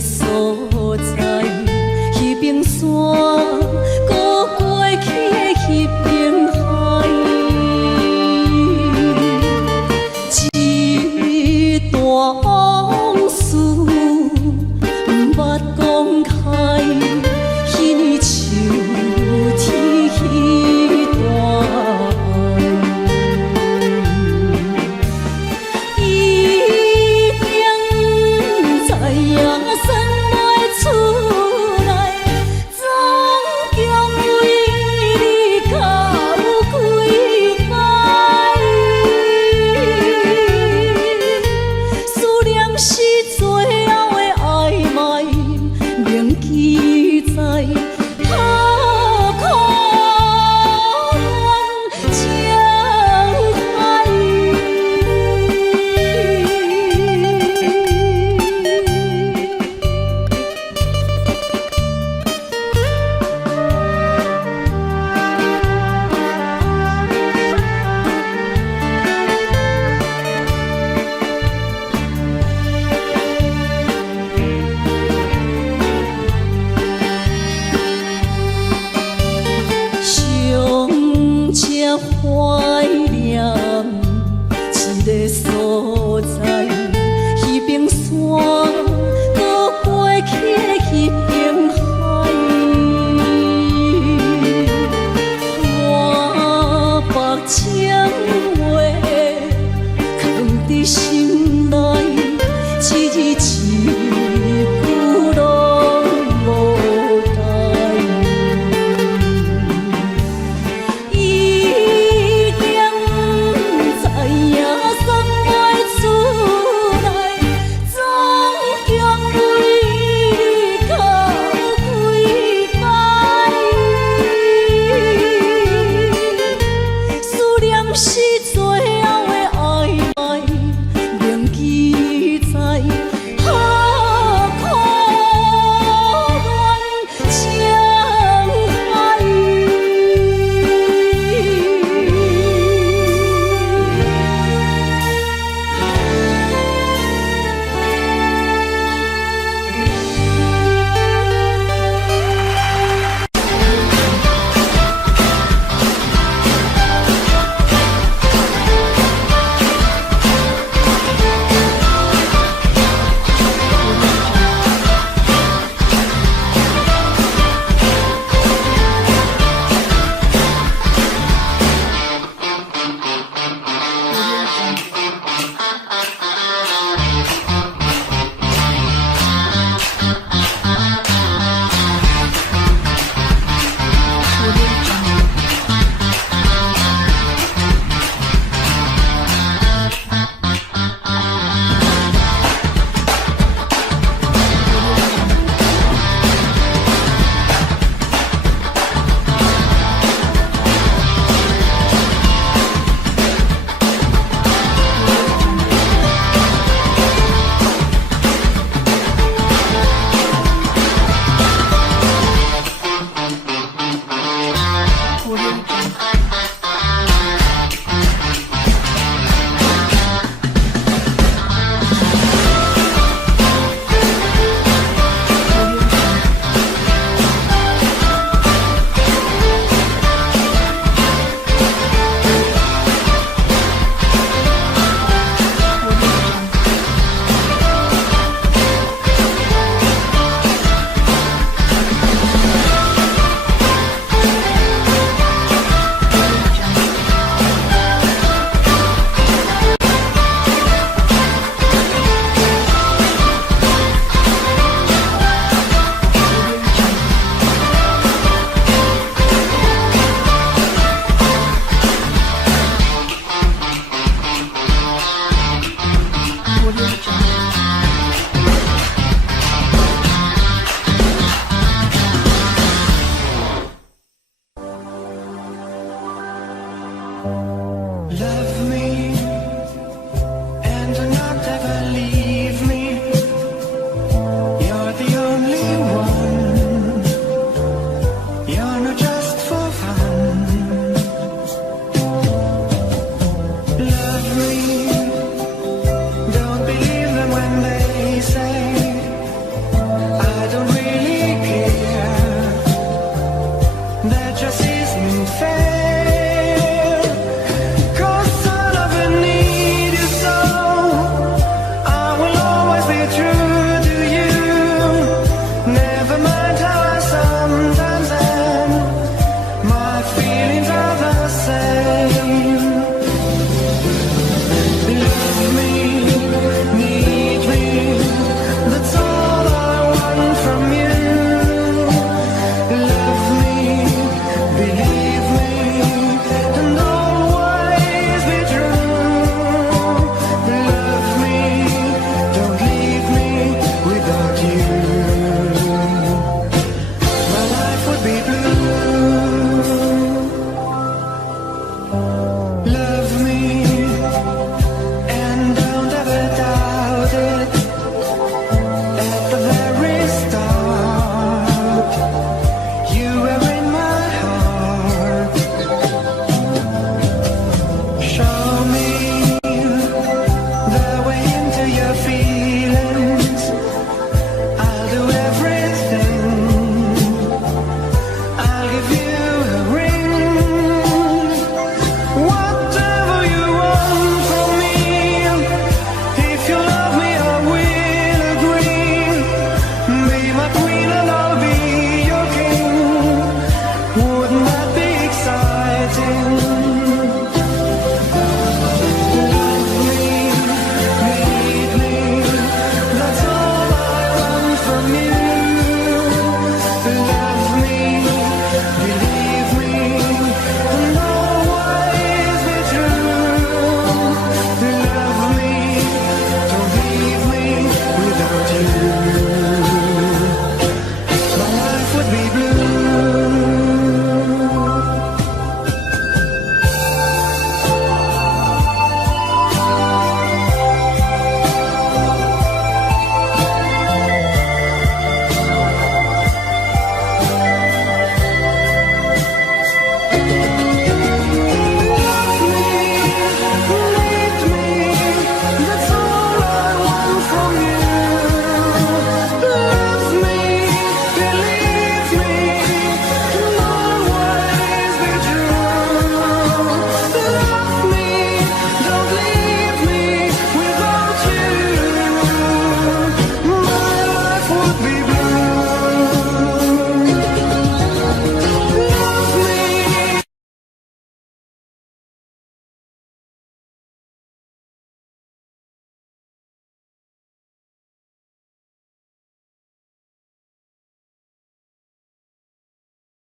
所在，迄边山。